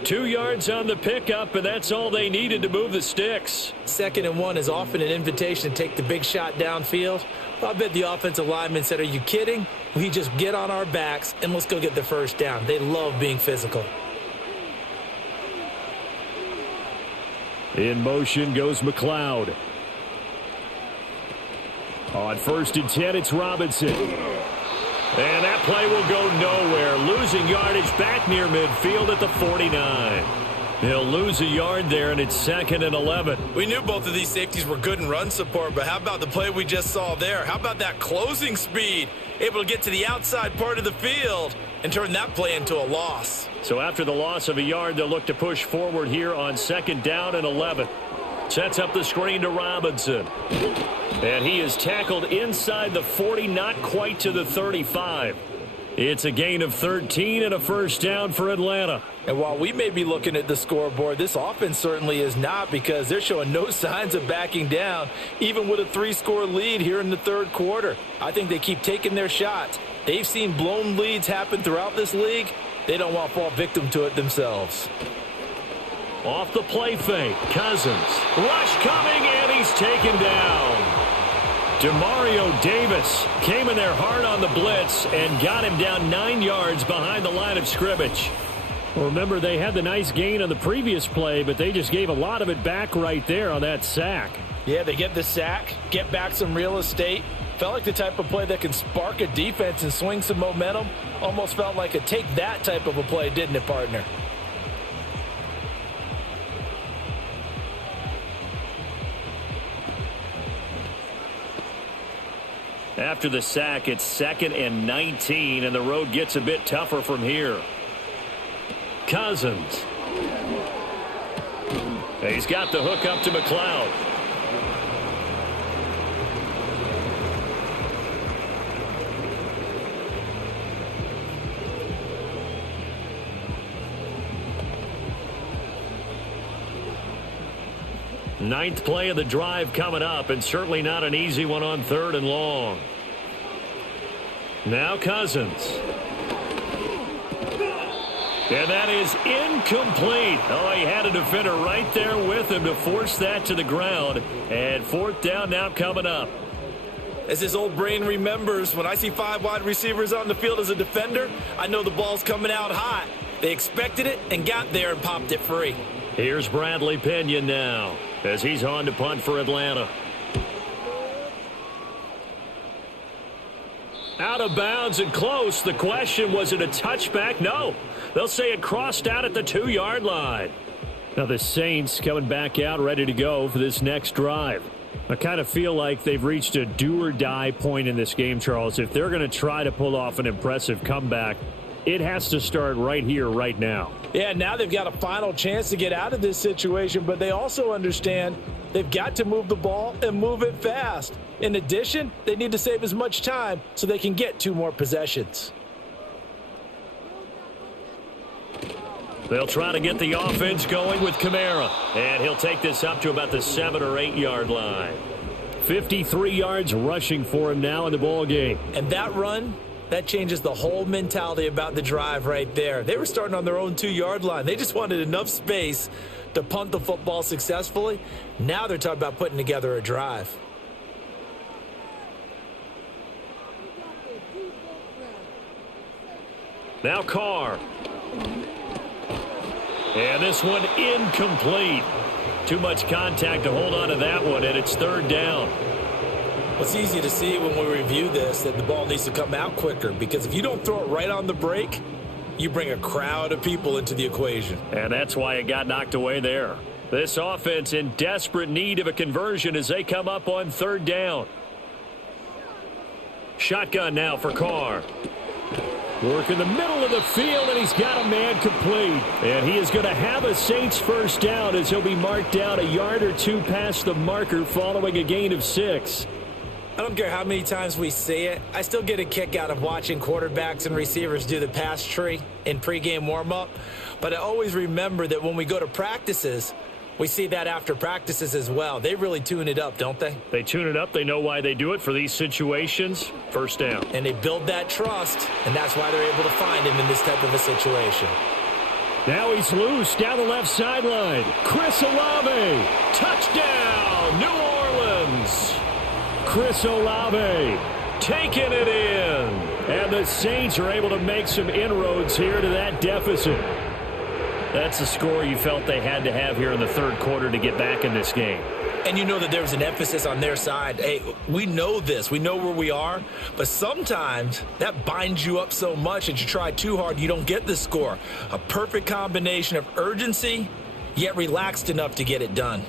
2 yards on the pickup, and that's all they needed to move the sticks. 2nd and 1 is often an invitation to take the big shot downfield. I bet the offensive lineman said, are you kidding? We just get on our backs, and let's go get the 1st down. They love being physical. In motion goes McLeod. On 1st and 10, it's Robinson. And that play will go nowhere. Losing yardage back near midfield at the 49. He'll lose a yard there, and it's 2nd and 11. We knew both of these safeties were good in run support, but how about the play we just saw there? How about that closing speed? Able to get to the outside part of the field and turn that play into a loss. So after the loss of a yard, they'll look to push forward here on 2nd down and 11. Sets up the screen to Robinson. And he is tackled inside the 40, not quite to the 35. It's a gain of 13 and a first down for Atlanta. And while we may be looking at the scoreboard, this offense certainly is not, because they're showing no signs of backing down, even with a 3-score lead here in the third quarter. I think they keep taking their shots. They've seen blown leads happen throughout this league. They don't want to fall victim to it themselves. Off the play fake, Cousins. Rush coming, and he's taken down. Demario Davis came in there hard on the blitz and got him down 9 yards behind the line of scrimmage. Well, remember, they had the nice gain on the previous play, but they just gave a lot of it back right there on that sack. Yeah, they get the sack, get back some real estate. Felt like the type of play that can spark a defense and swing some momentum. Almost felt like a take that type of a play, didn't it, partner? After the sack, it's 2nd and 19, and the road gets a bit tougher from here. Cousins. He's got the hook up to McLeod. Ninth play of the drive coming up, and certainly not an easy one on 3rd and long. Now Cousins. And that is incomplete. Oh, he had a defender right there with him to force that to the ground. And 4th down now coming up. As his old brain remembers, when I see 5 wide receivers on the field as a defender, I know the ball's coming out hot. They expected it and got there and popped it free. Here's Bradley Pinion now as he's on to punt for Atlanta. Out of bounds and close. The question, was it a touchback? No. They'll say it crossed out at the 2-yard line. Now the Saints coming back out ready to go for this next drive. I kind of feel like they've reached a do-or-die point in this game, Charles. If they're going to try to pull off an impressive comeback, it has to start right here, right now. Yeah, now they've got a final chance to get out of this situation, but they also understand they've got to move the ball and move it fast. In addition, they need to save as much time so they can get 2 more possessions. They'll try to get the offense going with Kamara, and he'll take this up to about the 7 or 8 yard line. 53 yards rushing for him now in the ball game. And that run, that changes the whole mentality about the drive right there. They were starting on their own 2-yard line. They just wanted enough space to punt the football successfully. Now they're talking about putting together a drive. Now Carr. And this one incomplete. Too much contact to hold on to that one, and it's 3rd down. Well, it's easy to see when we review this that the ball needs to come out quicker, because if you don't throw it right on the break, you bring a crowd of people into the equation. And that's why it got knocked away there. This offense in desperate need of a conversion as they come up on 3rd down. Shotgun now for Carr. Work in the middle of the field, and he's got a man complete. And he is going to have a Saints first down as he'll be marked down a yard or 2 past the marker following a gain of 6. I don't care how many times we say it. I still get a kick out of watching quarterbacks and receivers do the pass tree in pregame warm-up. But I always remember that when we go to practices, we see that after practices as well. They really tune it up, don't they? They tune it up. They know why they do it for these situations. First down. And they build that trust, and that's why they're able to find him in this type of a situation. Now he's loose down the left sideline. Chris Olave. Touchdown, New Orleans. Chris Olave taking it in. And the Saints are able to make some inroads here to that deficit. That's the score you felt they had to have here in the 3rd quarter to get back in this game. And you know that there was an emphasis on their side. Hey, we know this. We know where we are. But sometimes that binds you up so much that you try too hard, you don't get the score. A perfect combination of urgency, yet relaxed enough to get it done.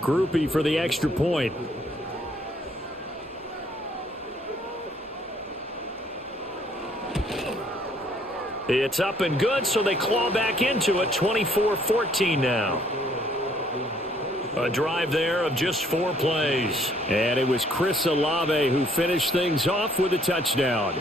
Groupie for the extra point. It's up and good, so they claw back into it. 24-14 now. A drive there of just 4 plays. And it was Chris Olave who finished things off with a touchdown.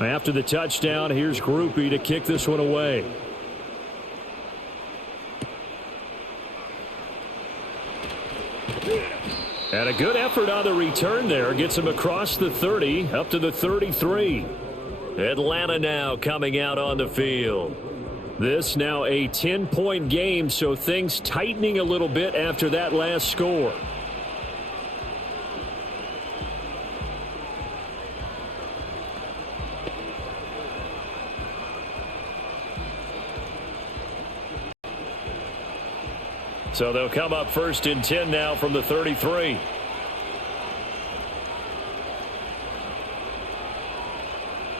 After the touchdown, here's Groupie to kick this one away. And a good effort on the return there. Gets him across the 30, up to the 33. Atlanta now coming out on the field. This now a 10-point game, so things tightening a little bit after that last score. So they'll come up 1st and 10 now from the 33.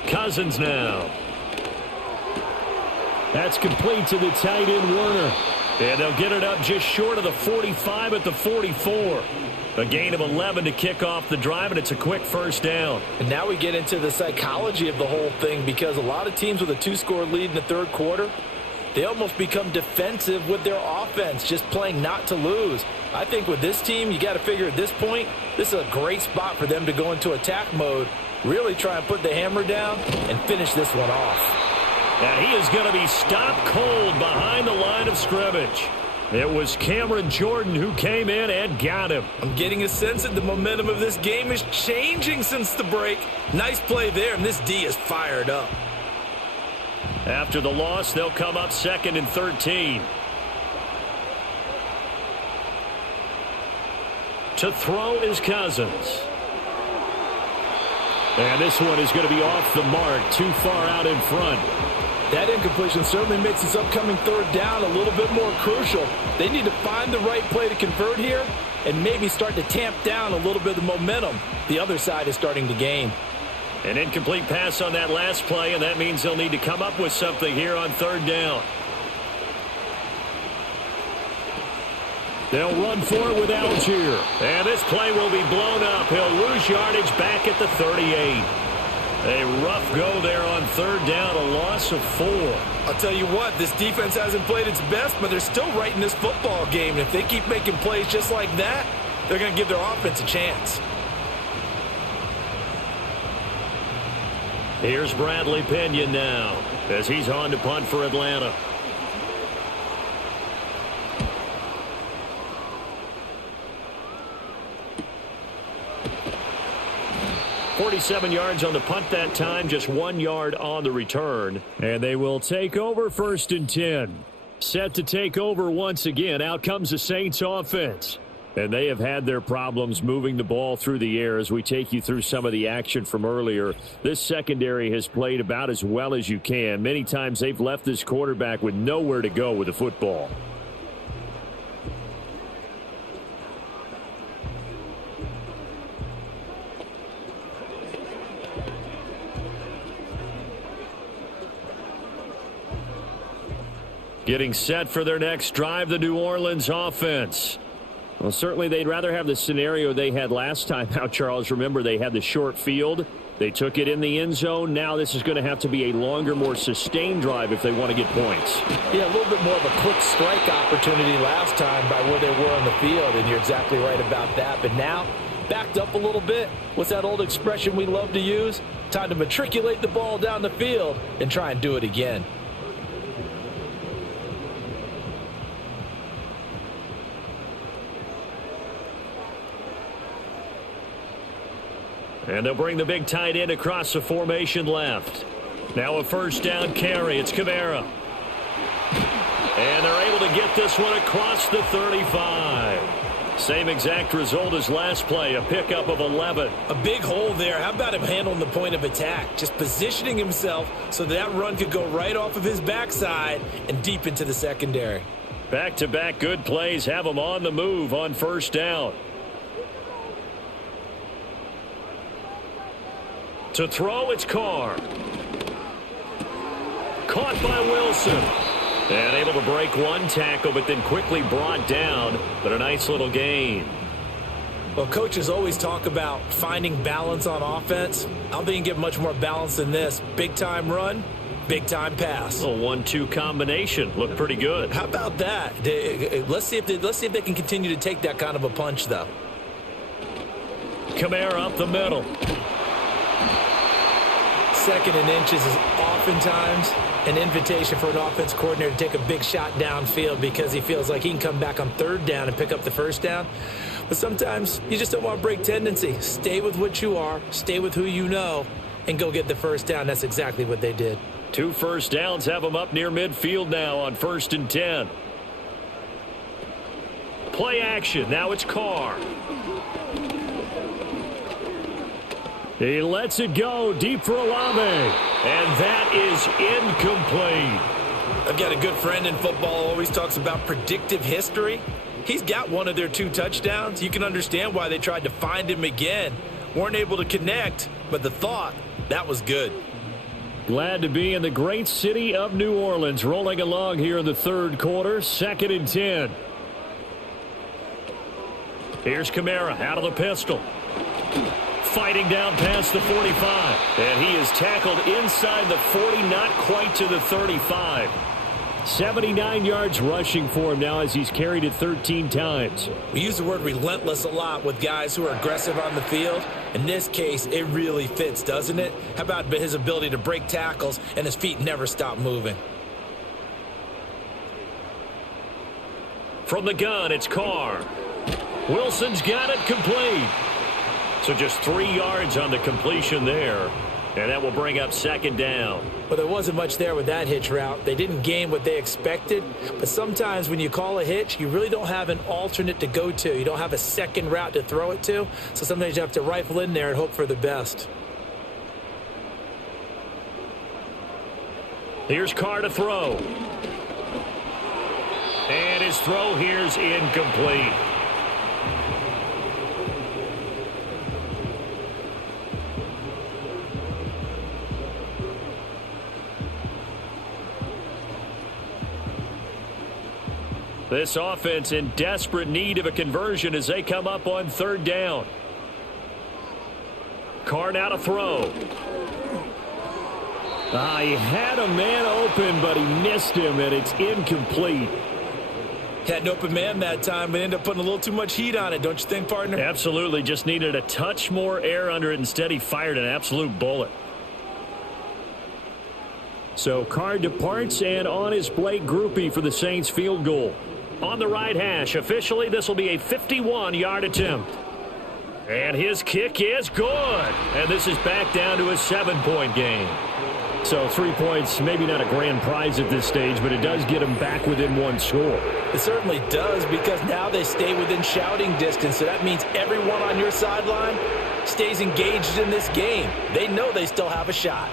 Cousins now. That's complete to the tight end Werner. And they'll get it up just short of the 45 at the 44. A gain of 11 to kick off the drive, and it's a quick first down. And now we get into the psychology of the whole thing, because a lot of teams with a 2-score lead in the third quarter, they almost become defensive with their offense, just playing not to lose. I think with this team, you got to figure at this point, this is a great spot for them to go into attack mode, really try and put the hammer down and finish this one off. And he is going to be stopped cold behind the line of scrimmage. It was Cameron Jordan who came in and got him. I'm getting a sense that the momentum of this game is changing since the break. Nice play there, and this D is fired up. After the loss, they'll come up 2nd and 13. To throw is Cousins. And this one is going to be off the mark, too far out in front. That incompletion certainly makes this upcoming third down a little bit more crucial. They need to find the right play to convert here and maybe start to tamp down a little bit of the momentum the other side is starting to gain. An incomplete pass on that last play, and that means they'll need to come up with something here on 3rd down. They'll run for it with Algier. And this play will be blown up. He'll lose yardage back at the 38. A rough go there on 3rd down, a loss of 4. I'll tell you what, this defense hasn't played its best, but they're still right in this football game. And if they keep making plays just like that, they're going to give their offense a chance. Here's Bradley Pinion now as he's on to punt for Atlanta. .47 yards on the punt that time, just 1 yard on the return. And they will take over 1st and 10. Set to take over once again. Out comes the Saints offense. And they have had their problems moving the ball through the air as we take you through some of the action from earlier. This secondary has played about as well as you can. Many times they've left this quarterback with nowhere to go with the football. Getting set for their next drive, the New Orleans offense. Well, certainly they'd rather have the scenario they had last time out, Charles. Remember, they had the short field. They took it in the end zone. Now this is going to have to be a longer, more sustained drive if they want to get points. Yeah, a little bit more of a quick strike opportunity last time by where they were on the field, and you're exactly right about that. But now, backed up a little bit. What's that old expression we love to use? Time to matriculate the ball down the field and try and do it again. And they'll bring the big tight end across the formation left. Now a first down carry. It's Kamara. And they're able to get this one across the 35. Same exact result as last play, a pickup of 11. A big hole there. How about him handling the point of attack? Just positioning himself so that run could go right off of his backside and deep into the secondary. Back-to-back good plays have them on the move on first down. To throw, it's Carr. Caught by Wilson. And able to break one tackle, but then quickly brought down. But a nice little gain. Well, coaches always talk about finding balance on offense. I don't think you can get much more balance than this. Big-time run, big-time pass. A 1-2 combination. Looked pretty good. How about that? Let's see if they can continue to take that kind of a punch, though. Kamara up the middle. Second and inches is oftentimes an invitation for an offense coordinator to take a big shot downfield because he feels like he can come back on third down and pick up the first down. But sometimes you just don't want to break tendency. Stay with what you are, stay with who you know, and go get the first down. That's exactly what they did. 2 first downs have them up near midfield now on 1st and 10. Play action. Now it's Carr. He lets it go deep for Olave. And that is incomplete. I've got a good friend in football, always talks about predictive history. He's got one of their 2 touchdowns. You can understand why they tried to find him again. Weren't able to connect, but the thought, that was good. Glad to be in the great city of New Orleans. Rolling along here in the 3rd quarter. 2nd and 10. Here's Kamara out of the pistol. Fighting down past the 45. And he is tackled inside the 40, not quite to the 35. 79 yards rushing for him now as he's carried it 13 times. We use the word relentless a lot with guys who are aggressive on the field. In this case, it really fits, doesn't it? How about his ability to break tackles and his feet never stop moving? From the gun, it's Carr. Wilson's got it complete. So just 3 yards on the completion there. And that will bring up 2nd down. Well, there wasn't much there with that hitch route. They didn't gain what they expected. But sometimes when you call a hitch, you really don't have an alternate to go to. You don't have a second route to throw it to. So sometimes you have to rifle in there and hope for the best. Here's Carr to throw. And his throw here's incomplete. This offense in desperate need of a conversion as they come up on 3rd down. Carr now to throw. He had a man open, but he missed him, and it's incomplete. Had an open man that time, but ended up putting a little too much heat on it, don't you think, partner? Absolutely. Just needed a touch more air under it. Instead, he fired an absolute bullet. So Carr departs, and on is Blake Grupe for the Saints field goal. On the right hash, officially, this will be a 51-yard attempt. And his kick is good. And this is back down to a 7-point game. So 3 points, maybe not a grand prize at this stage, but it does get them back within 1 score. It certainly does, because now they stay within shouting distance. So that means everyone on your sideline stays engaged in this game. They know they still have a shot.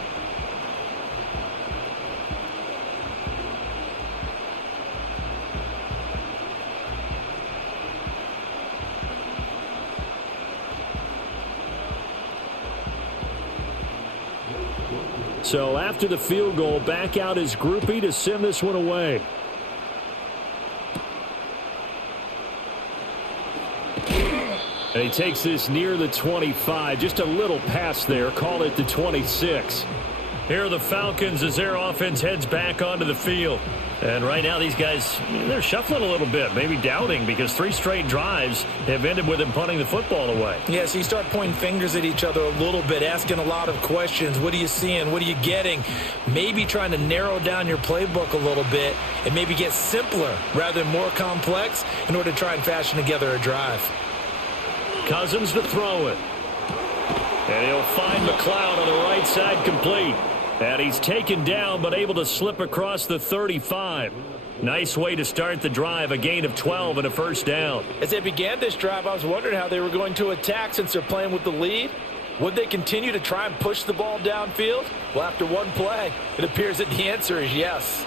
So after the field goal, back out is Grupe to send this one away. And he takes this near the 25. Just a little pass there. Call it the 26. Here are the Falcons as their offense heads back onto the field. And right now these guys, they're shuffling a little bit, maybe doubting, because 3 straight drives have ended with them punting the football away. Yeah, so you start pointing fingers at each other a little bit, asking a lot of questions. What are you seeing? What are you getting? Maybe trying to narrow down your playbook a little bit and maybe get simpler rather than more complex in order to try and fashion together a drive. Cousins to throw it. And he'll find McLeod on the right side complete. And he's taken down but able to slip across the 35. Nice way to start the drive, a gain of 12 and a first down. As they began this drive, I was wondering how they were going to attack since they're playing with the lead. Would they continue to try and push the ball downfield? Well, after one play, it appears that the answer is yes.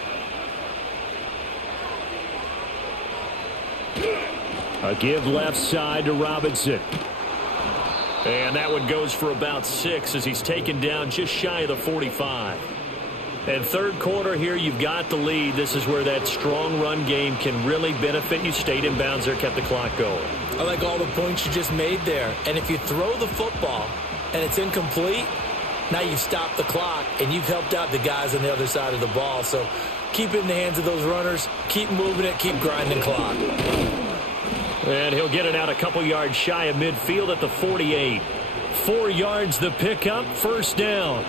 A give left side to Robinson. And that one goes for about 6 as he's taken down just shy of the 45. And third quarter here, you've got the lead. This is where that strong run game can really benefit you. Stayed in bounds there, kept the clock going. I like all the points you just made there. And if you throw the football and it's incomplete, now you've stopped the clock and you've helped out the guys on the other side of the ball. So keep it in the hands of those runners. Keep moving it. Keep grinding clock. And he'll get it out a couple yards shy of midfield at the 48. 4 yards the pickup, first down.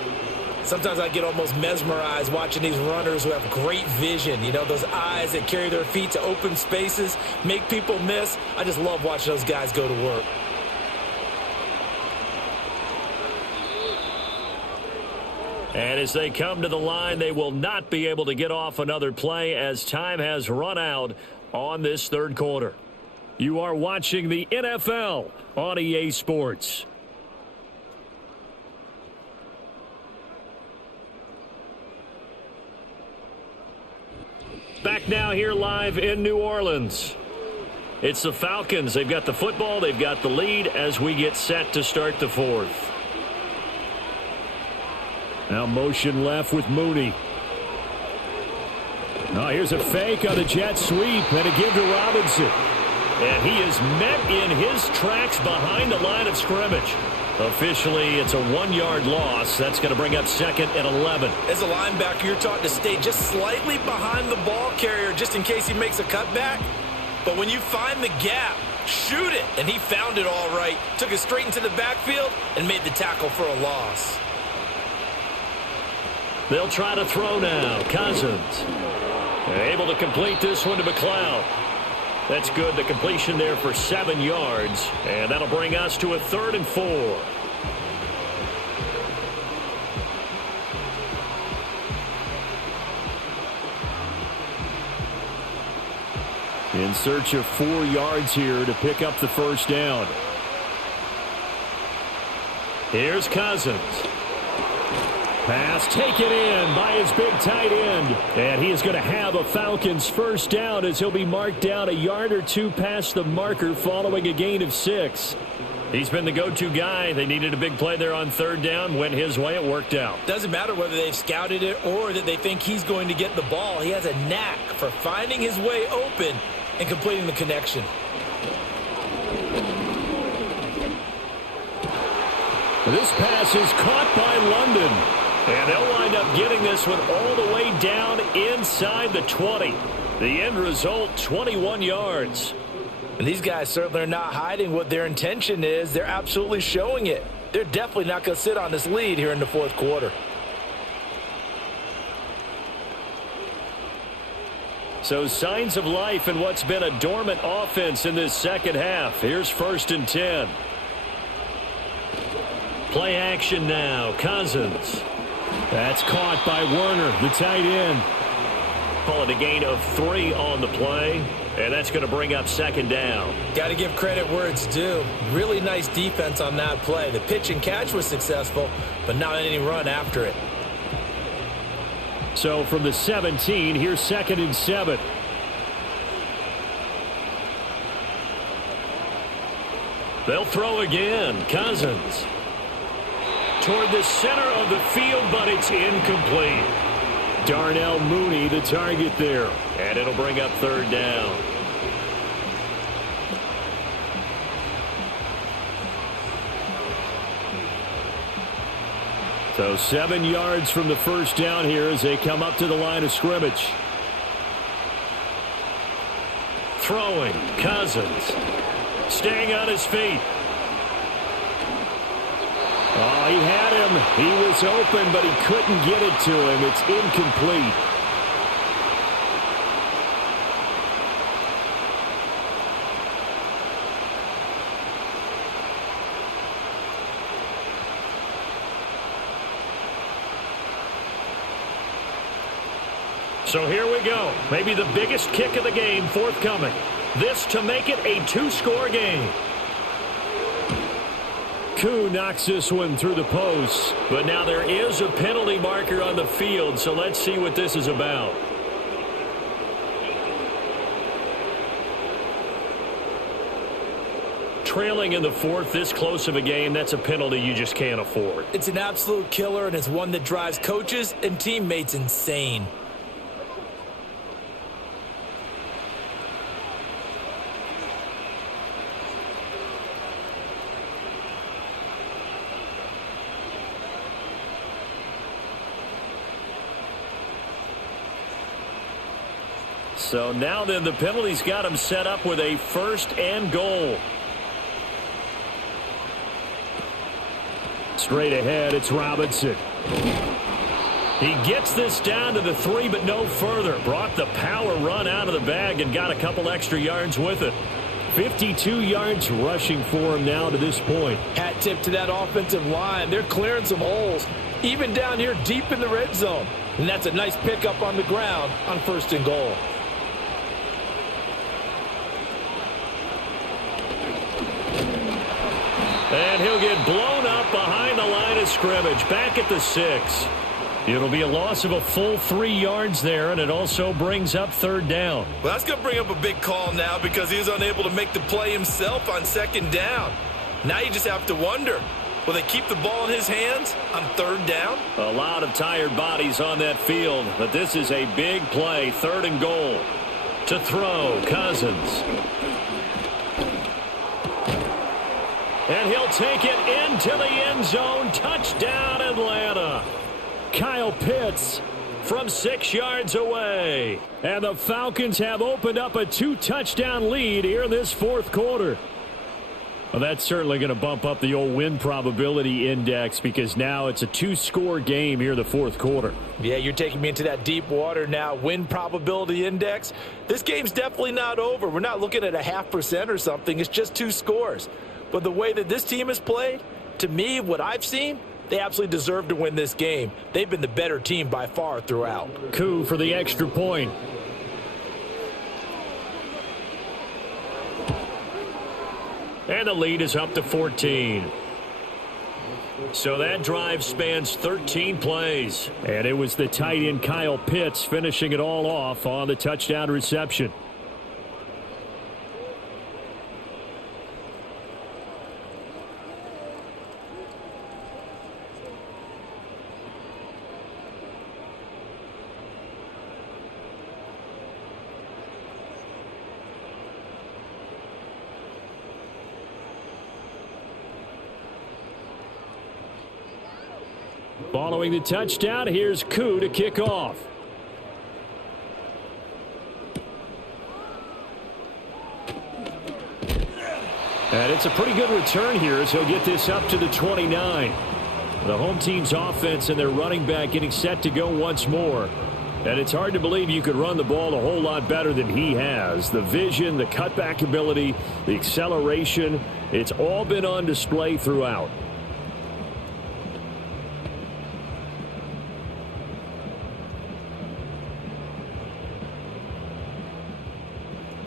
Sometimes I get almost mesmerized watching these runners who have great vision. You know, those eyes that carry their feet to open spaces, make people miss. I just love watching those guys go to work. And as they come to the line, they will not be able to get off another play as time has run out on this third quarter. You are watching the NFL on EA Sports. Back now here live in New Orleans. It's the Falcons. They've got the football. They've got the lead as we get set to start the fourth. Now motion left with Mooney. Now here's a fake on the jet sweep and a give to Robinson. And he is met in his tracks behind the line of scrimmage. Officially, it's a 1-yard loss. That's going to bring up second and 11. As a linebacker, you're taught to stay just slightly behind the ball carrier just in case he makes a cutback. But when you find the gap, shoot it. And he found it all right. Took it straight into the backfield and made the tackle for a loss. They'll try to throw now. Cousins able to complete this one to McLeod. That's good. The completion there for 7 yards. And that'll bring us to a 3rd and 4. In search of 4 yards here to pick up the first down. Here's Cousins. Pass taken in by his big tight end. And he is going to have a Falcons first down as he'll be marked down a yard or two past the marker following a gain of 6. He's been the go-to guy. They needed a big play there on third down. Went his way. It worked out. Doesn't matter whether they've scouted it or that they think he's going to get the ball. He has a knack for finding his way open and completing the connection. This pass is caught by London. And they'll wind up getting this one all the way down inside the 20. The end result, 21 yards. And these guys certainly are not hiding what their intention is. They're absolutely showing it. They're definitely not going to sit on this lead here in the fourth quarter. So signs of life in what's been a dormant offense in this second half. Here's 1st and 10. Play action now. Cousins. That's caught by Werner, the tight end. Call it a gain of 3 on the play, and that's going to bring up second down. Got to give credit where it's due. Really nice defense on that play. The pitch and catch was successful, but not any run after it. So from the 17, here's 2nd and 7. They'll throw again. Cousins. Toward the center of the field, but it's incomplete. Darnell Mooney, the target there. And it'll bring up 3rd down. So 7 yards from the first down here as they come up to the line of scrimmage. Throwing, Cousins. Staying on his feet. Oh, he had him. He was open, but he couldn't get it to him. It's incomplete. So here we go. Maybe the biggest kick of the game forthcoming. This to make it a 2-score game. Koo knocks this one through the post, but now there is a penalty marker on the field, so let's see what this is about. trailing in the fourth, this close of a game, that's a penalty you just can't afford. It's an absolute killer, and it's one that drives coaches and teammates insane. So now then the penalty's got him set up with a 1st and goal. Straight ahead, it's Robinson. He gets this down to the 3, but no further. Brought the power run out of the bag and got a couple extra yards with it. 52 yards rushing for him now to this point. Hat tip to that offensive line. They're clearing some holes, even down here deep in the red zone. And that's a nice pickup on the ground on 1st and goal. And he'll get blown up behind the line of scrimmage, back at the 6. It'll be a loss of a full 3 yards there, and it also brings up 3rd down. Well, that's going to bring up a big call now because he was unable to make the play himself on 2nd down. Now you just have to wonder, will they keep the ball in his hands on 3rd down? A lot of tired bodies on that field, but this is a big play, 3rd and goal. To throw, Cousins. And he'll take it into the end zone. Touchdown, Atlanta. Kyle Pitts from 6 yards away. And the Falcons have opened up a 2-touchdown lead here in this 4th quarter. Well, that's certainly going to bump up the old win probability index because now it's a 2-score game here in the 4th quarter. Yeah, you're taking me into that deep water now. Win probability index. This game's definitely not over. We're not looking at a 0.5% or something. It's just 2 scores. But the way that this team has played, to me, what I've seen, they absolutely deserve to win this game. They've been the better team by far throughout. Coup for the extra point. And the lead is up to 14. So that drive spans 13 plays. And it was the tight end Kyle Pitts finishing it all off on the touchdown reception. Following the touchdown, here's Koo to kick off. And it's a pretty good return here as he'll get this up to the 29. The home team's offense and their running back getting set to go once more. And it's hard to believe you could run the ball a whole lot better than he has. The vision, the cutback ability, the acceleration, it's all been on display throughout.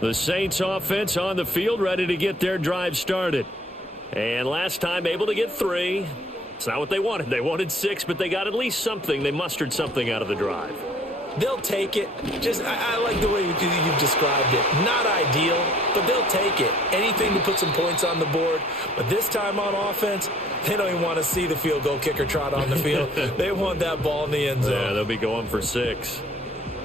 The Saints offense on the field ready to get their drive started. And last time able to get 3. It's not what they wanted. They wanted 6, but they got at least something. They mustered something out of the drive. They'll take it. I like the way you've described it. Not ideal, but they'll take it. Anything to put some points on the board. But this time on offense, they don't even want to see the field goal kicker trot on the field. They want that ball in the end zone. Yeah, they'll be going for 6.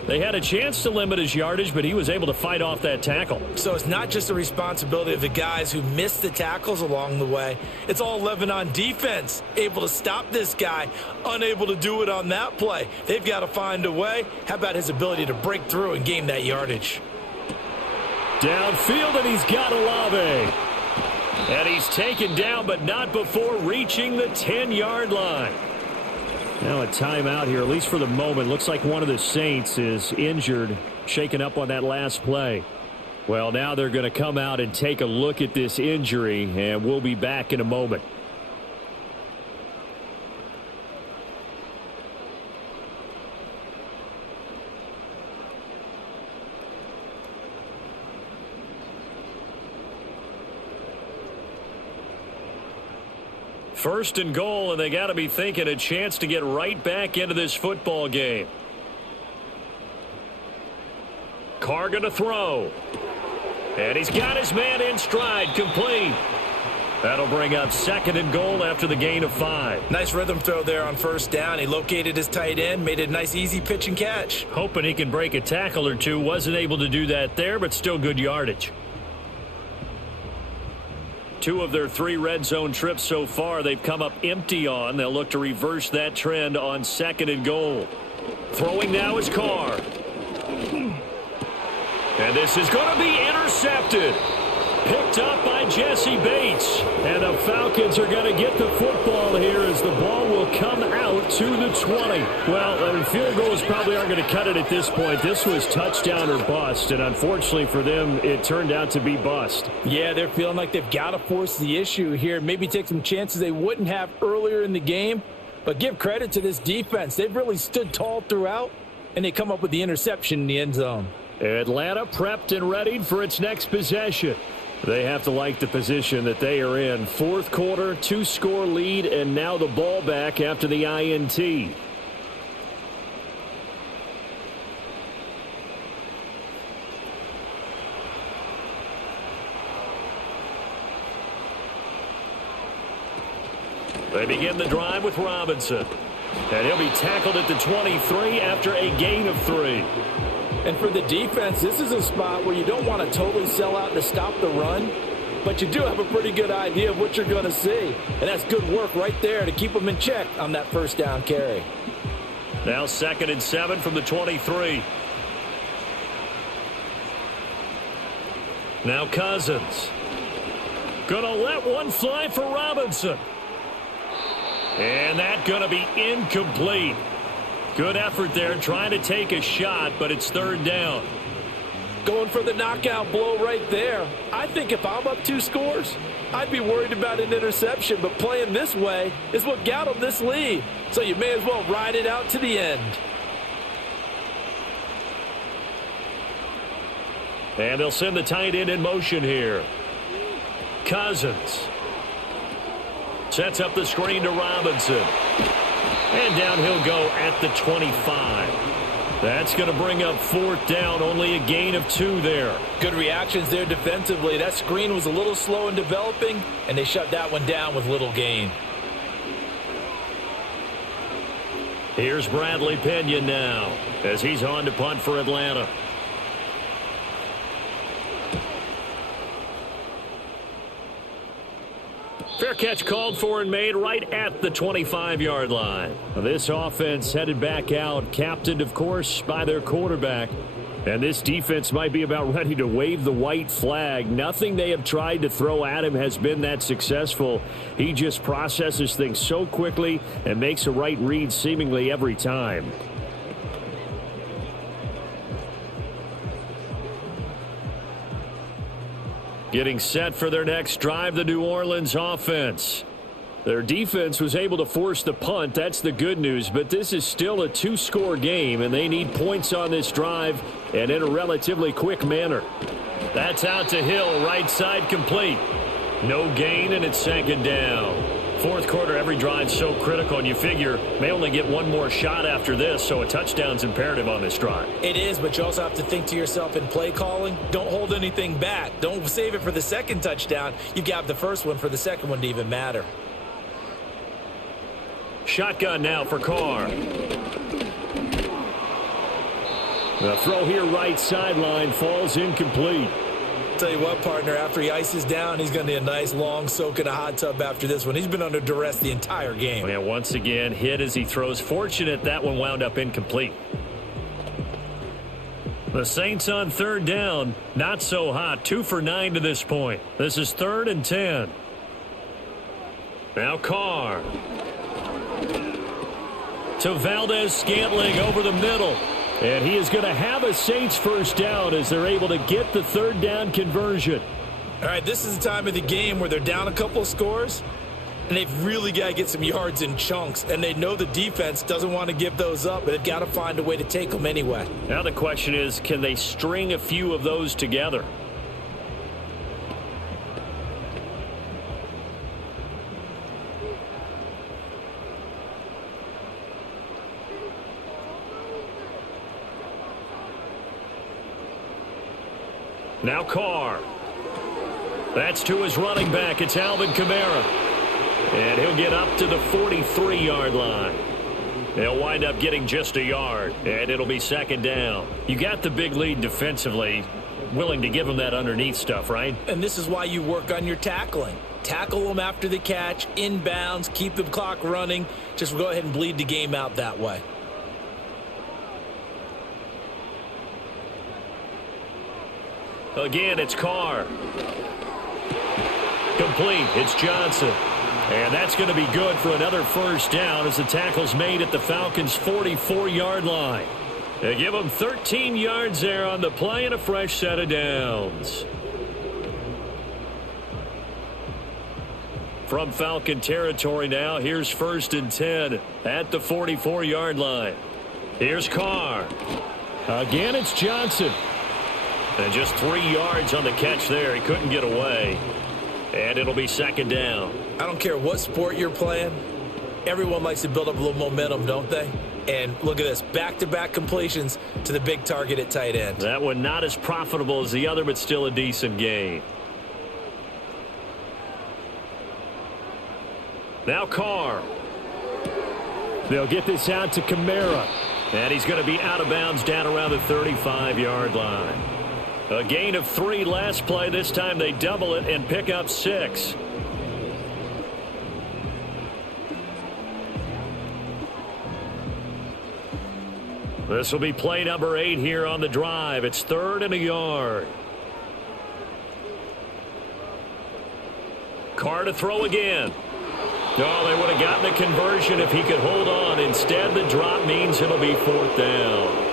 They had a chance to limit his yardage, but he was able to fight off that tackle. So it's not just the responsibility of the guys who missed the tackles along the way. It's all 11 on defense, able to stop this guy, unable to do it on that play. They've got to find a way. How about his ability to break through and gain that yardage? Downfield, and he's got Olave. And he's taken down, but not before reaching the 10-yard line. Now a timeout here, at least for the moment. Looks like one of the Saints is injured, shaken up on that last play. Well, now they're going to come out and take a look at this injury, and we'll be back in a moment. First and goal, and they got to be thinking a chance to get right back into this football game. Carr going to throw. And he's got his man in stride, complete. That'll bring up 2nd and goal after the gain of 5. Nice rhythm throw there on 1st down. He located his tight end, made it a nice, easy pitch and catch. Hoping he can break a tackle or two. Wasn't able to do that there, but still good yardage. 2 of their 3 red zone trips so far, they've come up empty on. They'll look to reverse that trend on 2nd and goal. Throwing now is Carr. And this is going to be intercepted. Picked up by Jesse Bates. And the Falcons are going to get the football here as the ball will come out to the 20. Well, field goals probably aren't going to cut it at this point. This was touchdown or bust, and unfortunately for them, it turned out to be bust. Yeah, they're feeling like they've got to force the issue here. Maybe take some chances they wouldn't have earlier in the game. But give credit to this defense. They've really stood tall throughout, and they come up with the interception in the end zone. Atlanta prepped and readied for its next possession. They have to like the position that they are in. 4th quarter, 2-score lead, and now the ball back after the INT. They begin the drive with Robinson. And he'll be tackled at the 23 after a gain of 3. And for the defense, this is a spot where you don't want to totally sell out to stop the run, but you do have a pretty good idea of what you're going to see. And that's good work right there to keep them in check on that 1st down carry. Now 2nd and 7 from the 23. Now Cousins. Gonna let one fly for Robinson. And that's going to be incomplete. Good effort there trying to take a shot, but it's 3rd down. Going for the knockout blow right there. I think if I'm up 2 scores, I'd be worried about an interception, but playing this way is what got them this lead. So you may as well ride it out to the end. And they'll send the tight end in motion here. Cousins. Sets up the screen to Robinson. And down he'll go at the 25. That's going to bring up 4th down. Only a gain of 2 there. Good reactions there defensively. That screen was a little slow in developing, and they shut that one down with little gain. Here's Bradley Pinion now as he's on to punt for Atlanta. Fair catch called for and made right at the 25-yard line. This offense headed back out, captained, of course, by their quarterback. And this defense might be about ready to wave the white flag. Nothing they have tried to throw at him has been that successful. He just processes things so quickly and makes a right read seemingly every time. Getting set for their next drive, the New Orleans offense. Their defense was able to force the punt. That's the good news, but this is still a 2-score game, and they need points on this drive and in a relatively quick manner. That's out to Hill, right side complete. No gain, and it's 2nd down. 4th quarter, every drive's so critical, and you figure may only get one more shot after this, so a touchdown's imperative on this drive. It is, but you also have to think to yourself in play calling, don't hold anything back. Don't save it for the 2nd touchdown. You got the 1st one for the 2nd one to even matter. Shotgun now for Carr. The throw here right sideline falls incomplete. Tell you what, partner, after he ices down, he's going to need a nice long soak in a hot tub after this one. He's been under duress the entire game. And once again, hit as he throws. Fortunate that one wound up incomplete. The Saints on 3rd down, not so hot. 2 for 9 to this point. This is 3rd and 10. Now Carr. To Valdez-Scantling over the middle. And he is going to have a Saints 1st down as they're able to get the 3rd down conversion. All right, this is the time of the game where they're down a couple of scores, and they've really got to get some yards in chunks. And they know the defense doesn't want to give those up, but they've got to find a way to take them anyway. Now the question is, can they string a few of those together? Now Carr. That's to his running back. It's Alvin Kamara. And he'll get up to the 43-yard line. They'll wind up getting just a yard, and it'll be second down. You got the big lead defensively, willing to give them that underneath stuff, right? And this is why you work on your tackling. Tackle them after the catch, inbounds, keep the clock running. Just go ahead and bleed the game out that way. Again, it's Carr. Complete. It's Johnson. And that's going to be good for another first down as the tackle's made at the Falcons' 44-yard line. They give them 13 yards there on the play and a fresh set of downs. From Falcon territory now, here's 1st and 10 at the 44-yard line. Here's Carr. Again, it's Johnson. And just 3 yards on the catch there. He couldn't get away. And it'll be second down. I don't care what sport you're playing. Everyone likes to build up a little momentum, don't they? And look at this. Back-to-back completions to the big target at tight end. That one not as profitable as the other, but still a decent gain. Now Carr. They'll get this out to Kamara. And he's going to be out of bounds down around the 35-yard line. A gain of 3 last play. This time they double it and pick up 6. This will be play number 8 here on the drive. It's 3rd and a yard. Carr to throw again. Oh, they would have gotten the conversion if he could hold on. Instead, the drop means it'll be 4th down.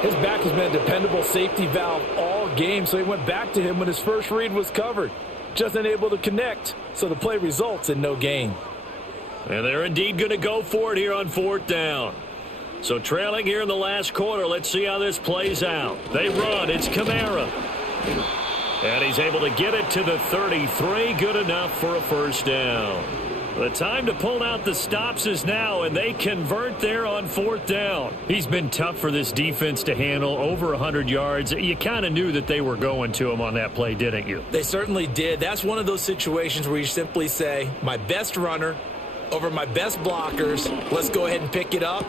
His back has been a dependable safety valve all game, so he went back to him when his first read was covered. Just unable to connect, so the play results in no gain. And they're indeed going to go for it here on 4th down. So trailing here in the last quarter, let's see how this plays out. They run. It's Kamara. And he's able to get it to the 33. Good enough for a first down. The time to pull out the stops is now, and they convert there on 4th down. He's been tough for this defense to handle, over 100 yards. You kind of knew that they were going to him on that play, didn't you? They certainly did. That's one of those situations where you simply say, my best runner over my best blockers. Let's go ahead and pick it up.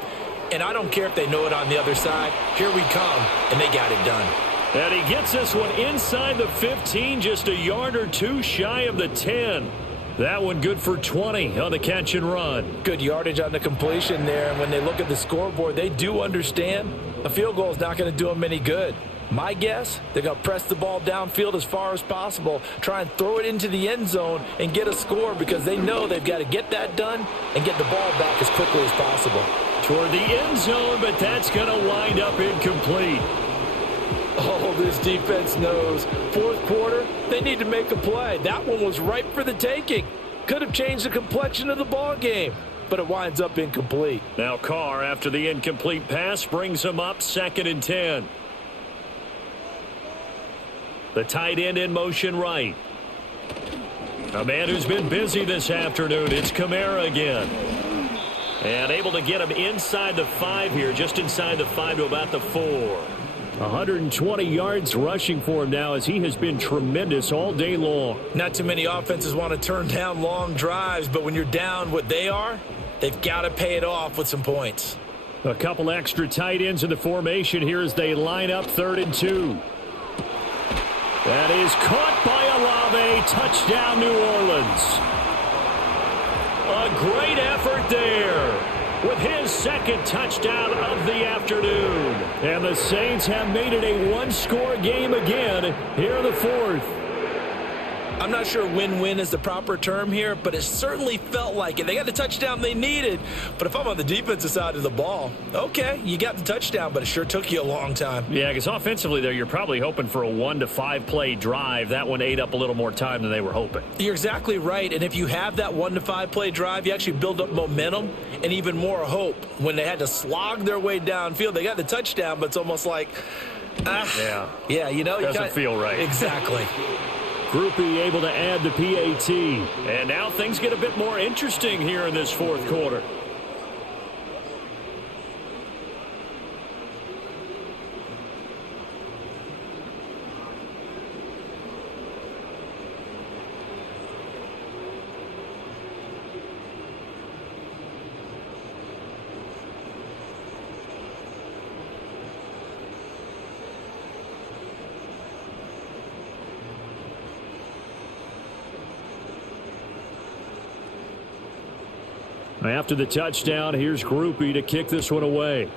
And I don't care if they know it on the other side. Here we come, and they got it done. And he gets this one inside the 15, just a yard or 2 shy of the 10. That one good for 20 on the catch and run. Good yardage on the completion there. And when they look at the scoreboard, they do understand a field goal is not going to do them any good. My guess, they're going to press the ball downfield as far as possible, try and throw it into the end zone and get a score because they know they've got to get that done and get the ball back as quickly as possible. Toward the end zone, but that's going to wind up incomplete. Oh, this defense knows. 4th quarter, they need to make a play. That one was ripe for the taking. Could have changed the complexion of the ball game, but it winds up incomplete. Now Carr, after the incomplete pass, brings him up 2nd and 10. The tight end in motion right. A man who's been busy this afternoon. It's Kamara again. And able to get him inside the 5 here, just inside the 5 to about the 4. 120 yards rushing for him now as he has been tremendous all day long. Not too many offenses want to turn down long drives, but when you're down what they are, they've got to pay it off with some points. A couple extra tight ends in the formation here as they line up 3rd and 2. That is caught by Olave. Touchdown, New Orleans. A great effort there with his 2nd touchdown of the afternoon. And the Saints have made it a 1-score game again here in the 4th. I'm not sure win-win is the proper term here, but it certainly felt like it. They got the touchdown they needed, but if I'm on the defensive side of the ball, okay, you got the touchdown, but it sure took you a long time. Yeah, because offensively there, you're probably hoping for a 1 to 5 play drive. That one ate up a little more time than they were hoping. You're exactly right, and if you have that 1 to 5 play drive, you actually build up momentum and even more hope. When they had to slog their way downfield, they got the touchdown, but it's almost like, yeah, you know, doesn't feel right. Exactly. Groupie able to add the PAT. And now things get a bit more interesting here in this 4th quarter. After the touchdown, here's Groupie to kick this one away.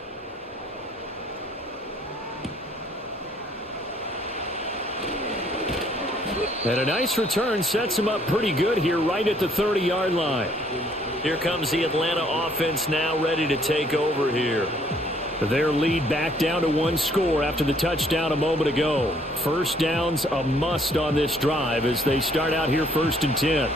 And a nice return sets him up pretty good here right at the 30-yard line. Here comes the Atlanta offense now ready to take over here. Their lead back down to one score after the touchdown a moment ago. First down's a must on this drive as they start out here 1st and 10.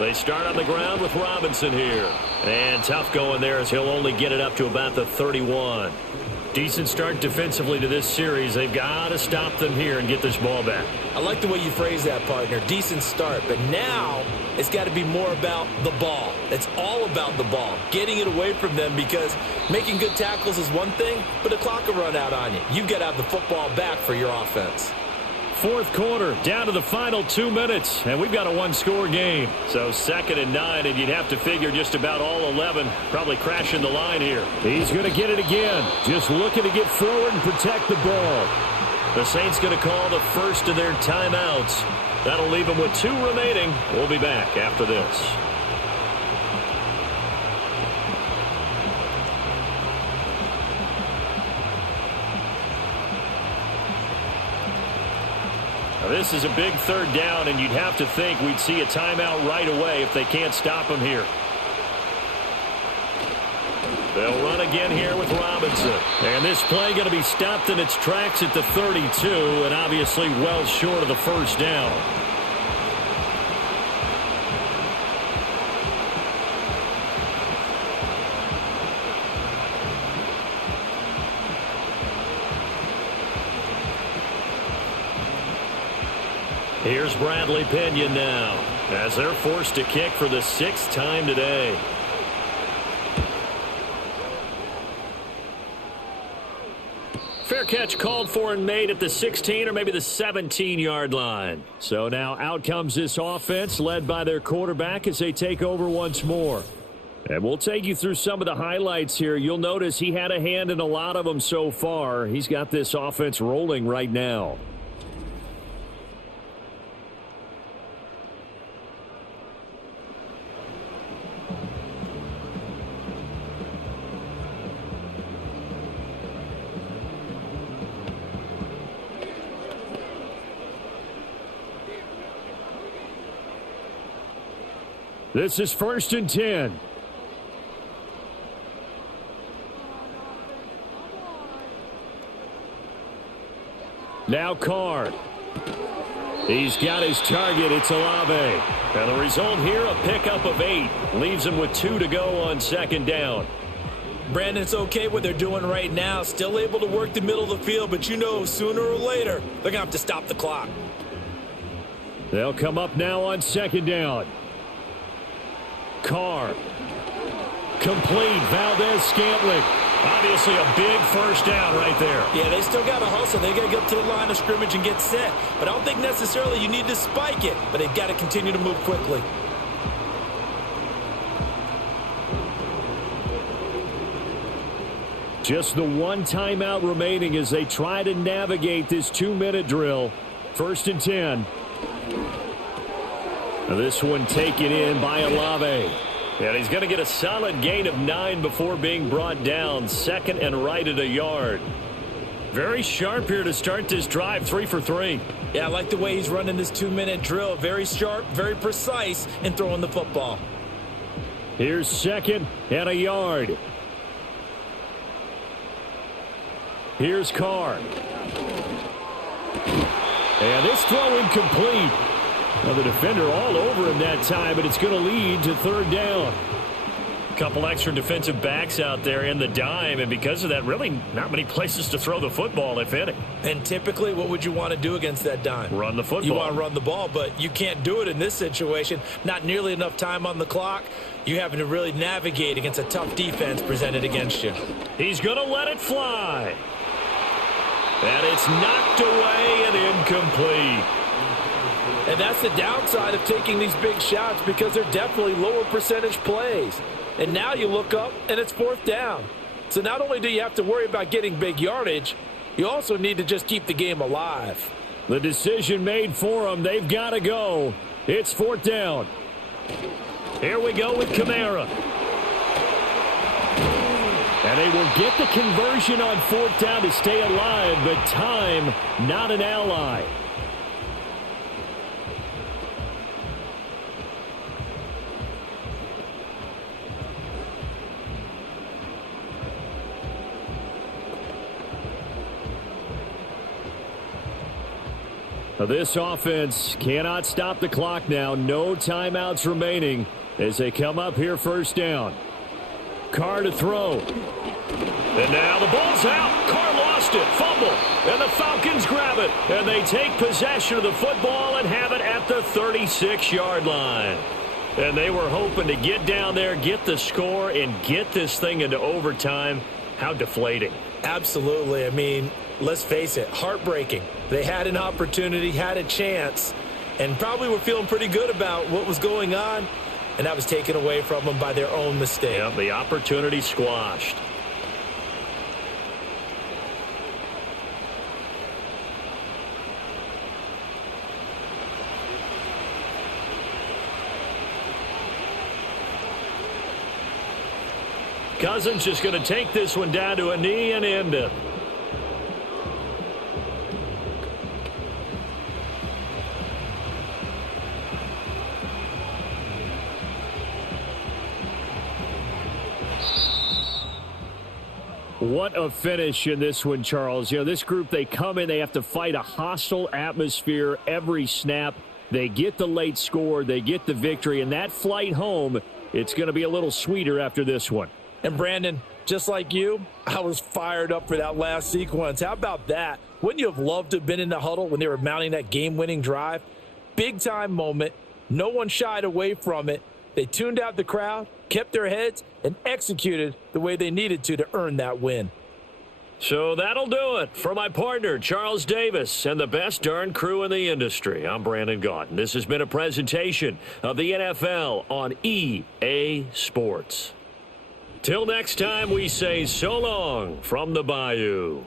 They start on the ground with Robinson here. And tough going there as he'll only get it up to about the 31. Decent start defensively to this series. They've got to stop them here and get this ball back. I like the way you phrase that, partner. Decent start. But now it's got to be more about the ball. It's all about the ball. Getting it away from them, because making good tackles is one thing, but the clock will run out on you. You've got to have the football back for your offense. Fourth quarter, down to the final 2 minutes, and we've got a one-score game. So 2nd and 9, and you'd have to figure just about all 11 probably crashing the line here. He's going to get it again, just looking to get forward and protect the ball. The Saints going to call the first of their timeouts. That'll leave them with 2 remaining. We'll be back after this. This is a big 3rd down, and you'd have to think we'd see a timeout right away if they can't stop him here. They'll run again here with Robinson. And this play going to be stopped in its tracks at the 32, and obviously well short of the first down. Here's Bradley Pinion now as they're forced to kick for the 6th time today. Fair catch called for and made at the 16 or maybe the 17-yard line. So now out comes this offense led by their quarterback as they take over once more. And we'll take you through some of the highlights here. You'll notice he had a hand in a lot of them so far. He's got this offense rolling right now. This is 1st and 10. Now Carr. He's got his target. It's Olave. And the result here, a pickup of 8. Leaves him with 2 to go on 2nd down. Brandon, it's okay what they're doing right now. Still able to work the middle of the field, but you know sooner or later they're going to have to stop the clock. They'll come up now on 2nd down. Carr. Complete. Valdez-Scantling. Obviously a big first down right there. Yeah, they still got to hustle. They got to get up to the line of scrimmage and get set. But I don't think necessarily you need to spike it. But they've got to continue to move quickly. Just the one timeout remaining as they try to navigate this 2-minute drill. 1st and 10. This one taken in by Olave. And he's going to get a solid gain of 9 before being brought down. 2nd and right at a yard. Very sharp here to start this drive. 3 for 3. Yeah, I like the way he's running this 2-minute drill. Very sharp, very precise in throwing the football. Here's 2nd and a yard. Here's Carr. And this throw incomplete. Now the defender all over him that time, but it's going to lead to 3rd down. A couple extra defensive backs out there in the dime, and because of that, really not many places to throw the football, if any. And typically, what would you want to do against that dime? Run the football. You want to run the ball, but you can't do it in this situation. Not nearly enough time on the clock. You having to really navigate against a tough defense presented against you. He's going to let it fly. And it's knocked away and incomplete. And that's the downside of taking these big shots because they're definitely lower percentage plays. And now you look up and it's 4th down. So not only do you have to worry about getting big yardage, you also need to just keep the game alive. The decision made for them. They've got to go. It's 4th down. Here we go with Kamara. And they will get the conversion on 4th down to stay alive, but time not an ally. Now this offense cannot stop the clock now. No timeouts remaining as they come up here 1st down. Carr to throw. And now the ball's out. Carr lost it. Fumble. And the Falcons grab it. And they take possession of the football and have it at the 36-yard line. And they were hoping to get down there, get the score, and get this thing into overtime. How deflating. Absolutely. I mean, let's face it, heartbreaking. They had an opportunity, had a chance, and probably were feeling pretty good about what was going on, and that was taken away from them by their own mistake. Yeah, the opportunity squashed. Cousins just going to take this one down to a knee and end it. What a finish in this one, Charles. You know, this group, they come in, they have to fight a hostile atmosphere every snap. They get the late score, they get the victory, and that flight home, it's going to be a little sweeter after this one. And Brandon, just like you, I was fired up for that last sequence. How about that? Wouldn't you have loved to have been in the huddle when they were mounting that game-winning drive? Big-time moment. No one shied away from it. They tuned out the crowd, kept their heads, and executed the way they needed to earn that win. So that'll do it for my partner, Charles Davis, and the best darn crew in the industry. I'm Brandon Gaudin. This has been a presentation of the NFL on EA Sports. Till next time, we say so long from the Bayou.